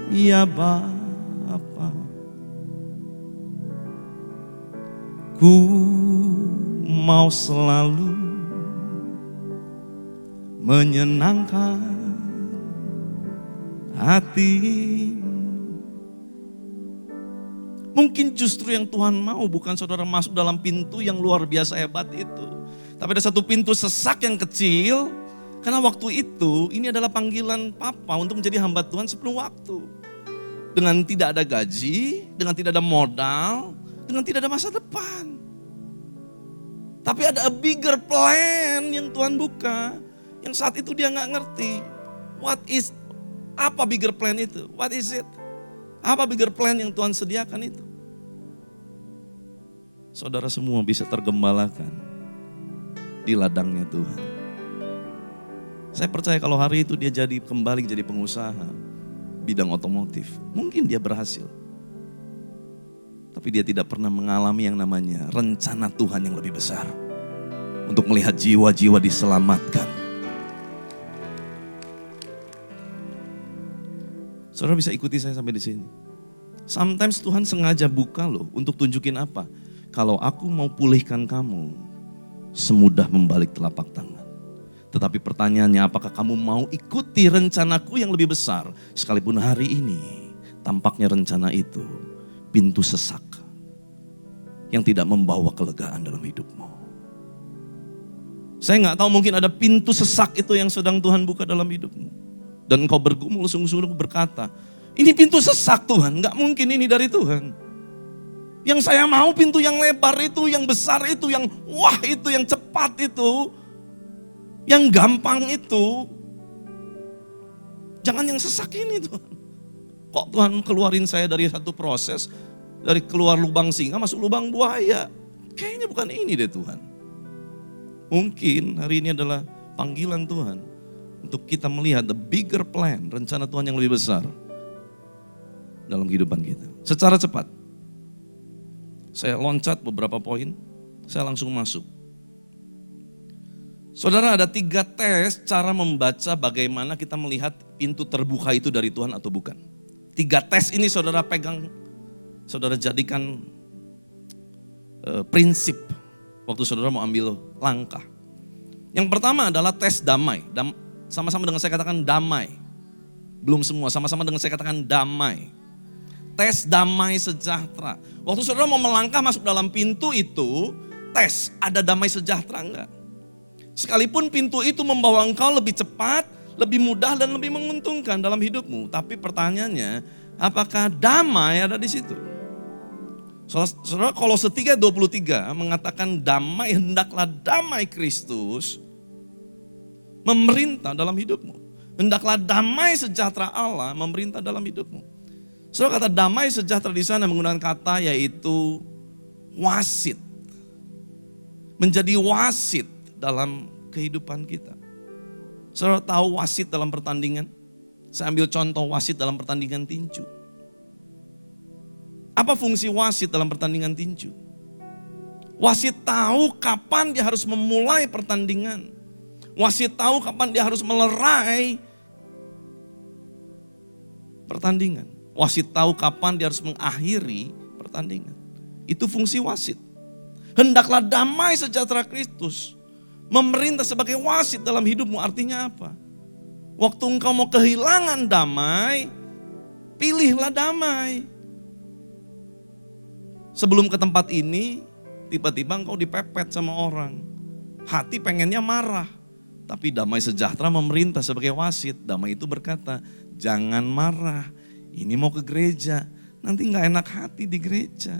ya Bapa. Ku mau selalu menyenangkan hati-Mu. Mungkin justru yang Tuhan mau bukan saudara masuk dalam pintu yang luar biasa hebat itu. Tapi ada satu pintu sesak yang kecil. Karena waktu itu ini adalah panggilan Papa untuk menjadi hamba Tuhan sebelum waktu. Dengan tidak ada gaji, dengan tidak ada modal, dengan tidak ada masa depan. Tapi ada a bigger plan yang Tuhan buka. Yang saat itu dia gak ngerti. Apa bigger plan itu? What is it? Apa bigger plan yang Tuhan sediakan itu? Saudara semua bisa tergembalakan di ladangnya Tuhan. Saya percaya kalau hari itu dia kembali jadi pengusaha bidang otomotif. Mungkin dia berhasil. Tapi dia tidak pernah mengalami yang namanya rencana Tuhan yang lebih besar. Untuk melihat jiwa-jiwa diselamatkan. Saudara bisa ikuti saya sampai di sini. Sometimes Tuhan sengaja buka loh untuk tunjukin apa. Kalau aku mau pulihkan kamu, semudah membalik telapak tangan. Tetapi pertanyaannya, apakah kamu mau ikuti rencanaku yang lebih besar? Sekalipun hari ini tampaknya rencana itu pintu sesak yang tidak membawa kelegaan dalam hidupmu. Saya nggak tahu, mungkin ada pintu sesak itu yang sedang Tuhan buka dalam hidupmu. Dan engkau bergumul sungguh-sungguh berkata, ini pintu sesak Tuhan, nggak mungkin ini dari Tuhan. Yang saya mau pintu yang lebar itu, yang besar itu, yang wah itu, yang cepat itu, yang gampang itu. Jangan yang sesak ini Tuhan. Kok Tuhan keluarin saya dari satu proses, dari keluar lubang singa masuk lubang buaya. Kayaknya bukan ini deh Tuhan. Mungkin hari ini adalah panggilan Tuhan untuk kita melihat the bigger plan, rencana Tuhan yang lebih besar dalam kehidupan kita. Secara cepat, saya loncat beberapa poin, saya langsung masuk. Saudara, ada 3 tes cara membaca bagaimana kita melihat pintu terbuka itu dari Tuhan atau bukan. 3 tes ini saudara pegang, saudara jadikan prinsip waktu saudara mau ambil langkah. Yang pertama adalah tes damai. Sama-sama dengan saya katakan damai. Belum semua, sama-sama dengan saya katakan damai. Tes damai sejahtera. Waktu saudara mau melangkah masuk dalam pintu itu, tes ada damai sejahtera enggak? Sekalipun pintu itu membawa engkau lebih cepat, lebih mudah dan lebih menguntungkan dalam hidupmu. Tapi pertanyaannya, apakah damai ada di situ? Saudara, Kolose 3:23 mengatakan damai, hendaklah damai Kristus memerintah dalam hidupmu. Hendaklah damai sejahtera Allah memerintah dalam hidupmu. Saudara, kata damai sejahtera di sana menggunakan kata yaitu wasit. Menjadi wasit dalam kehidupan kita. Saudara tahu wasit dalam pertandingan? Saya ambil contoh wasit dalam pertandingan tinju. Apa fungsi wasit dalam pertandingan tinju? Wasit tahu kapan dia harus memulai pertandingan. Wasit tahu kapan dia harus melerai pertandingan. Wasit tahu kapan dia harus mengakhiri pertandingan. Itu fungsi wasit. Hendaklah damai sejahtera Kristus memerintah sebagai wasit dalam hidupmu. Artinya apa? Waktu engkau mau kehilangan damai, pilihlah damai. Sebelum ke tempat ini, tiba-tiba engkau dipepet sama orang. Hati pengennya marah. Tapi damai sejahtera memerintah sebagai wasit. Damai itu berkata, jangan marah. Ini mau ke gereja, nanti gak enak hati di gereja.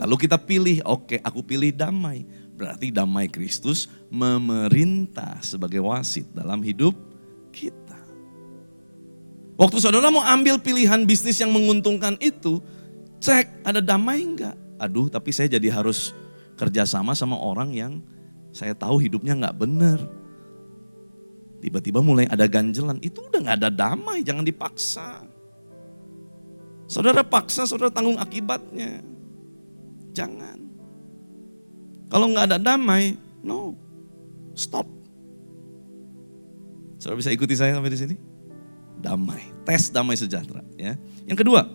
Lalu kita pilih, oke, aku pilih damai. Berarti damai Kristus memerintah sebagai wasit dalam hidup kita. Waktu saudara mau ambil pilihan bisnis yang menguntungkan itu, cek ada damai enggak? Aduh, tapi saya jadi harus kerjasama sama orang yang saya tahu hidupnya enggak benar. Tiba-tiba mulai ada ganjelan, itu udah enggak ada damai, jangan dipaksa. Saudara paksa, saudara tanggung akibatnya. Jangan. Kalau enggak ada damai, no, stop. Saudara bisa ikuti saya sampai di sini? Damai, tes damai sejahtera. Ya. Yang kedua,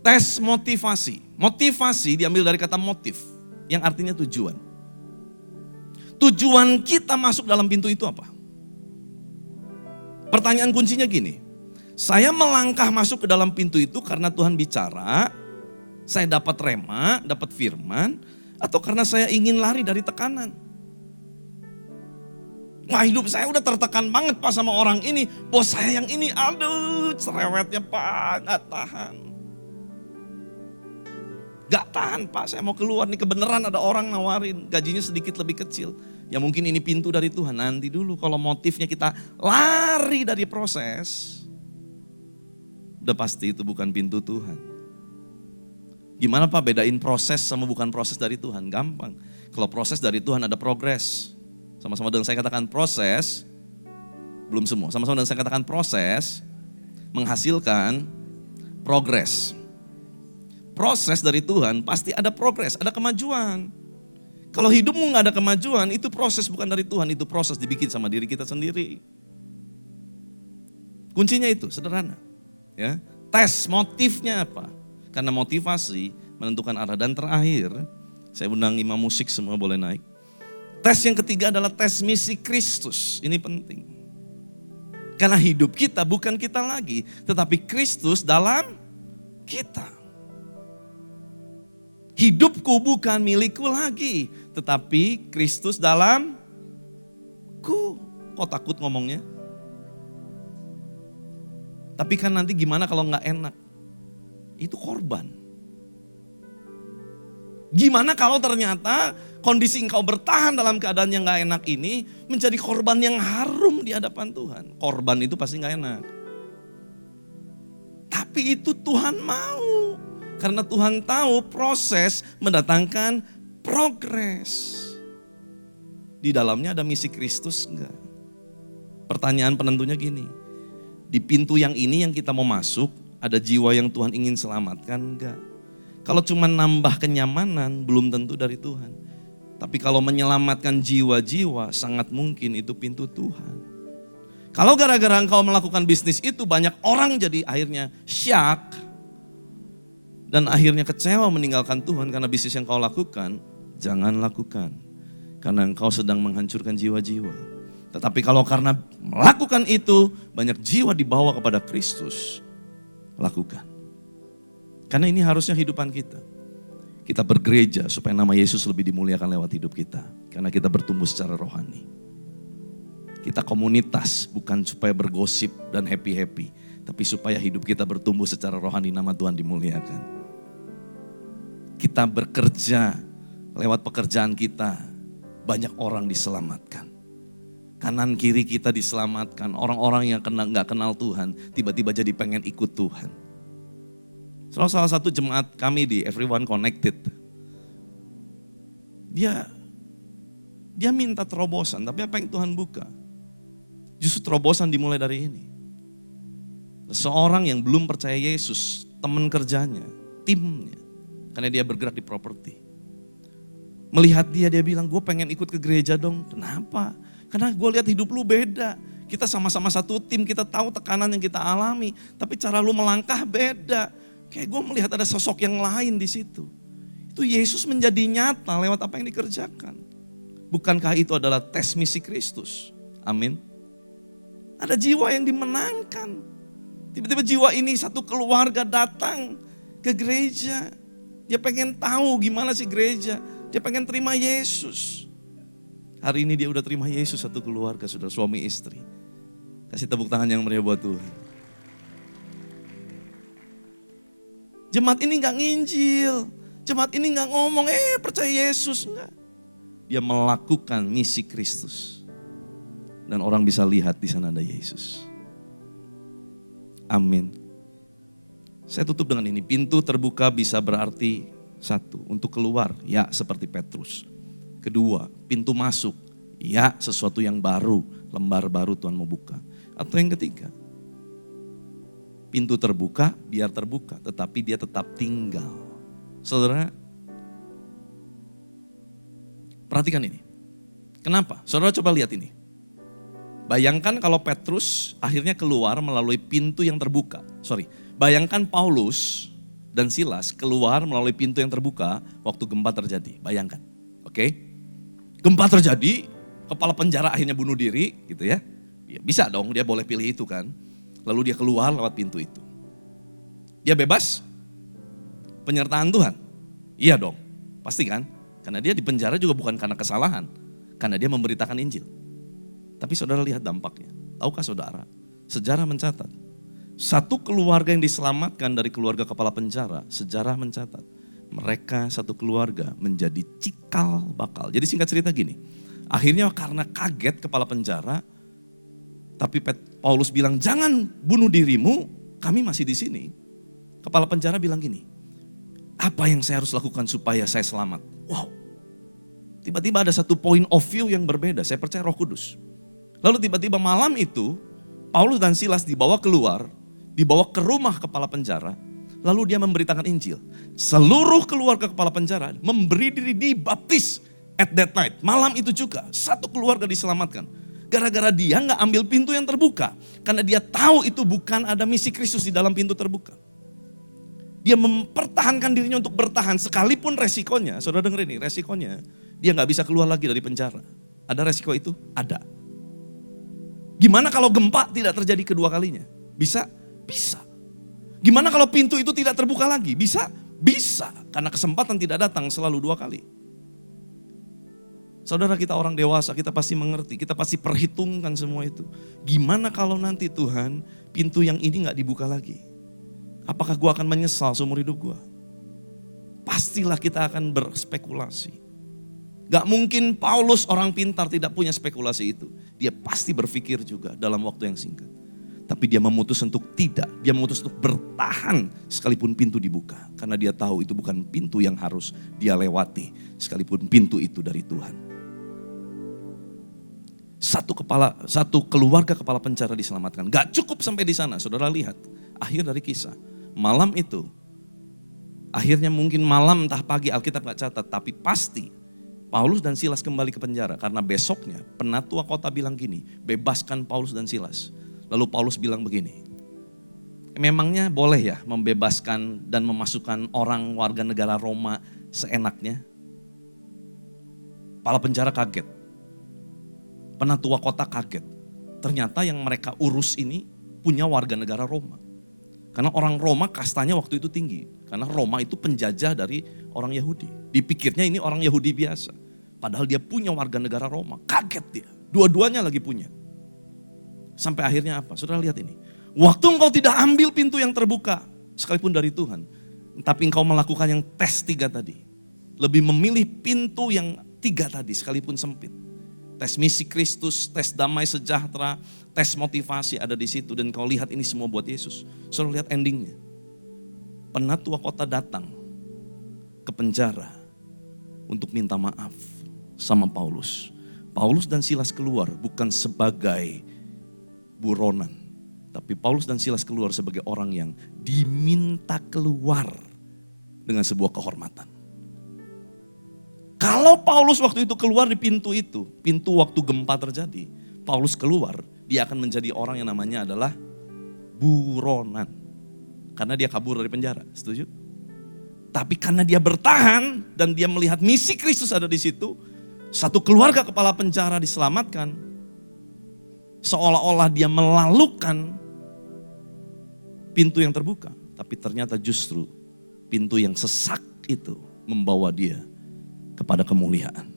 tes motivasi. Motivasi diambil dari kata motif, yang artinya tujuan. Tujuan kita masuk dalam pintu itu apa? Pertanyaan kuncinya gini, saya melangkah masuk ke dalam pintu itu karena Tuhan bicara, saya dapat rema, dapat firman, atau karena saya ingin lari dari tekanan. Wah, hidup saya udah tertekan banget Pak sama orang ini, bos saya yang ini, aduh cerewetnya Pak, gak tahan. Gak tahan Pak, saya mau keluar nih, kebenaran ada orang nawarin, gajinya sedikit lebih kecil. Ya mungkin ini pintu dari Tuhan, nanti dulu kalau motifnya kita lari dari proses, udah pasti itu bukan pintu Tuhan. Gimana Pak bedain proses sama bukan proses dari Tuhan? Gampang, kalau proses dari Tuhan ada progres. Sama-sama dengan saya katakan proses, belum semua, sama-sama dengan saya katakan proses menghasilkan progres. Proses dari Tuhan pasti ada progres, ada kemajuan. Kalau hidupmu gak ada kemajuan, itu proses bukan dari Tuhan, itu proses dibikin sama diri kita sendiri. Kuncinya itu sederhana. Ya, tes motifnya apa? Karena motivasi menentukan arah. Dan terakhir, Saya undang imam musik semua boleh naik. Tes yang ketiga adalah tes misi Kristus. Ini penting. Karena hidup kita bukan kita lagi, tetapi Kristus dalam kita. Hidupku bukan milikku lagi, tetapi Kristus dalamku. Kok takut ngomongnya? Tapi kan nanti gimana kalau nggak enak? Itu korban. Gimana kalau ternyata kondisi engkau bertahan dalam keadaan yang gak enak ini menjadi korban yang harum di hadapan Tuhan. Korban itu pasti gak enak. Tapi itu Tuhan mau. Karena Tuhan tahu proses mendatangkan progres. Di dalamnya ada misi Kristus enggak? Pertanyaan penentunya gini. Di pintu yang ini yang kita mau masuk, ada jiwa yang Tuhan ingin selamatkan enggak? Kalau cuma nambah kenyamanan, belum tentu dari Tuhan. Tapi kalau menyelamatkan jiwa-jiwa, sangat mungkin itu pintu Tuhan. Kalau gara-gara engkau melakukan bisnis itu, banyak orang jadi akhirnya syak. Dan akhirnya kecewa meninggalkan Tuhan karena bisnis yang kau lakukan, jangan lakukan. Karena engkau sedang menghancurkan jiwa-jiwa. Tetapi kalau karena melakukan itu, banyak jiwa dibawa kepada Kristus, lakukan. Karena ini harusnya hidupan kita. Kita bergereja supaya nama Yesus lebih dimuliakan lewat hidup kita. Karena kita bertumbuh secara rohani. Kita komunitas bukan supaya bergosip dan happy-happy. Tapi supaya hidup kita bertumbuh secara rohani, nama Tuhan dimuliakan. Kita bekerja lewat pekerjaan kita. Banyak orang diselamatkan. Kanan kiri kita diselamatkan. Orang-orang yang gak kenal Tuhan tiba-tiba jadi pengen ikut Tuhan. Salah satu jemaat kami di Everyone Connected, dia minta terobosan, tapi apa yang Tuhan buka? Justru terobosan dimulai dari ini. Seorang yang belum percaya Yesus, teman kerjanya, timnya, karena dia bergerak di properti. Melihat dia bilang, gue pengen ikut ke gereja dong. Kenapa? Karena gue lihat hidup lu beda. Kita sama-sama satu tim, kita tahu tekanan yang kita alami, tapi cara lu melangkah beda. Kayak gue melihat ada sosok yang lain di situ. Itu Yesus menjadi nyata lewat apa yang dikerjakan. Bukankah itu adalah tes misi Kristus? Amin. Ada jiwa yang dimenangkan. Tiba-tiba jiwa ini satu keluarga datang ke gereja. Dia pengen tahu gimana sih gereja. Dia pengen terima Yesus. Hari ini dia udah terima Yesus satu keluarga, saudara, suami istri. Kasih tepuk tangan yang meriah buat Tuhan. Jemaat ini gak nginjil, jemaat ini gak ngomong, percaya Yesus, enggak. Dia melakukan misi Kristus. Dan orang bisa lihat di sana ada Yesus. Amin. Saya tutup dengan ini, pintu terbuka bisa berarti satu, untuk keluar, ya seperti Petrus. Kedua, pintu masuk, ya sesuatu yang baru, lembar baru Tuhan mau buka. Atau yang ketiga, pintu terbuka, biar terbuka, tetapi dia tetap tinggal. Saudara, perhatikan ini. Kenapa? Saudara coba lihat ini. Bayangkan kalau Petrus akhirnya keluar melalui pintu yang terbuka. Bayangkan Paulus dan Silas keluar melalui pintu yang terbuka waktu gempa terjadi. Bayangkan, oke? Gempa terjadi, kepala penjara akhirnya bunuh diri, gitu ya. Ya bisa dong, dia boleh pilih itu kan. Lalu dia keluar lewat pintu itu. Dia bebas? Penyertaan Tuhan? Iya dong, pasti kan? Karena dia di penjara juga bukan karena kesalahan. Karena dia memberitakan Injil. Tapi saudara lihat dampaknya. Tahukah saudara? Sejarah mencatat. Satu keluarga yang diselamatkan dari keluarga kepala penjara, sejarah mencatat. Mereka satu keluarga menjadi cikal bakal. Jadi singkat cerita gini. Akhirnya karena kaget kepala penjara, tapi Paulus bilang, jangan bunuh dirimu, kami masih di sini. Kepala penjara bilang gini, apa yang saya harus lakukan supaya saya selamat? Wow, tiba-tiba ada satu point of view yang berbeda, saya percaya Roh Kudus. Lalu tiba-tiba malam itu, Paulus dan Silas dibawa keluar, dibawa ke rumah kepala penjara, lalu dia memberitakan Injil. Seluruh keluarga kepala penjara memberi diri dibaptis at that night. Malam itu juga, satu keluarga diselamatkan. Gara-gara dia gak ambil pintu yang terbuka. Karena dia tahu itu bukan ada misi Kristus di dalam pintu terbuka. Dia mempertahankan dirinya untuk bertahan sekalipun resikonya, saudara dengar ini, resikonya dia gak bisa keluar lagi dari penjara. Ada resiko itu? Ada. Gimana kalau gempa tidak terjadi kedua kalinya? Bisa? Bisa. Gimana kalau pintu itu tidak terbuka lagi? Bisa? Bisa. Karena kesempatan tidak datang selalu dua kali. Saudara, kita orang dewasa, kita pasti mengerti, kita pasti perhitungkan semua itu. Gimana kalau nanti Tuhan, pintu yang ini gak dibuka lagi? Apakah gue akan menyesal seumur hidup gue? Pastilah kita akan berspekulasi. Gak mungkin Paulus orang pintar tidak punya spekulasi itu. Dia pasti berpikir juga dalam waktu yang singkat. Tapi dia memutus untuk tidak, dia memutus untuk bertahan sekalipun pintu dibuka. Karena dia tahu itu bukan pintu yang harus dia lewati, sekalipun pintu itu dari Tuhan. Satu keluarga kepala penjara diselamatkan. Gak cukup sampai di sana, saudara lihat. Akhir dari kisah. Malam itu, akhirnya mungkin malam entah pagi, Alkitab gak catat, tapi pasti Paulus dan Silas kembali ke penjara. Karena besoknya penatua kota bilang gini, bebaskan Paulus dan Silas. Lalu Paulus bilang begini, memangnya boleh ya membebaskan dan memasukkan orang warga negara Roma seenaknya? Kepala penjara kaget, penatua kota kaget. Ternyata yang mereka urus ini punya warga negara Roma. Karena orang Roma kastanya waktu itu tinggi. Karena Roma itu penjajah dari orang Yahudi. Dipikirnya ini orang Yahudi biasa. Padahal dia punya warga negara Roma. Kaget dia. Dua-duanya lagi punya. Sampai akhirnya apa? Saudara lihat ini. Waktu engkau tidak ambil pintu yang terbuka. Sekalipun dari Tuhan. Tapi engkau melakukan yang tes 3 tadi. Lebih memilih pintu yang 3 tadi sekalipun sempit. Tes misi Kristus, tes damai sejahtera, tes motivasi ada di situ. Dan kau lihat ini semua buat Yesus. Saudara lihat endingnya. Penatua kota datang ke penjara untuk minta maaf sama Paulus. Paulus dan Silas keluar bukan sebagai buronan. Tapi Paulus dan Silas keluar sebagai orang yang diminta keluar dengan sebuah kehormatan. Kalau Paulus waktu itu keluar di pintu itu, pintu waktu gempa terjadi, Paulus keluar, dia akan menjadi orang yang namanya adalah buronan. Karena dia kabur dari penjara, setuju? Tapi karena dia bertahan dan dia melihat misi Kristus ada di situ, satu keluarga kepala penjara diselamatkan, seolah-olah dia melalukan pintu yang terbuka. Tapi ternyata justru pintu yang sesak itu membawa dia kepada kemuliaan.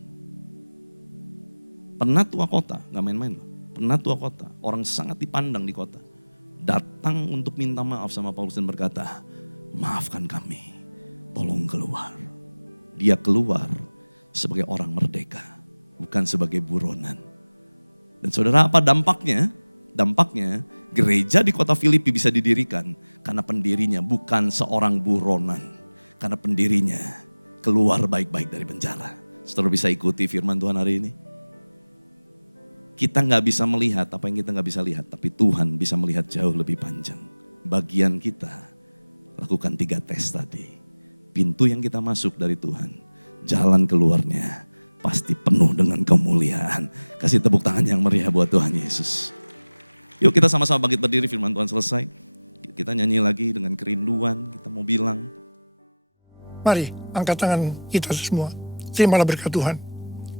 Penatua kota, gak main-main loh. Penatua kota, orang sangat dipandang di kota. Datang untuk minta maaf sama Paulus dan berkata, maafkan kami, tolong keluar. Dia keluar sebagai orang merdeka, bukan sebagai buronan. Dan saudara, apa dampaknya? Dampaknya gereja di kota Filipi bisa didirikan karena pendirinya bukan seorang buronan. Karena pendirinya keluar baik-baik dari penjara. Saudara bisa ikuti firman Tuhan hari ini. Kita gak bisa melihat apa yang kita gak bisa lihat. Tapi Tuhan bisa melihat jauh lebih panjang. Bagian kita lakukan 3 tes tadi. Pintu yang kita masuk dari Tuhan, jalan keluarnya pasti penuh dengan kemuliaan. Kasih tepuk tangan yang meriah buat Tuhan Yesus. Yuk kita sama-sama bangkit berdiri, firman Tuhan selesai. Kita nyanyi lagi dengan kerinduan, kita mau bilang. Mari angkat tangan kita semua. Terimalah berkat Tuhan.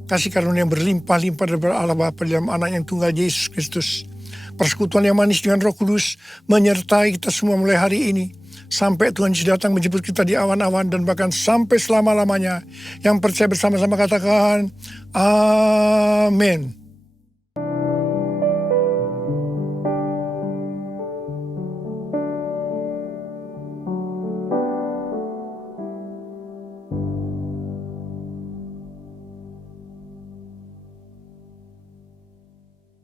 Kasih karunia yang berlimpah-limpah dari Allah Bapa dalam anak yang tunggal Yesus Kristus. Persekutuan yang manis dengan Roh Kudus menyertai kita semua mulai hari ini. Sampai Tuhan Yesus datang menjemput kita di awan-awan dan bahkan sampai selama-lamanya. Yang percaya bersama-sama katakan amin.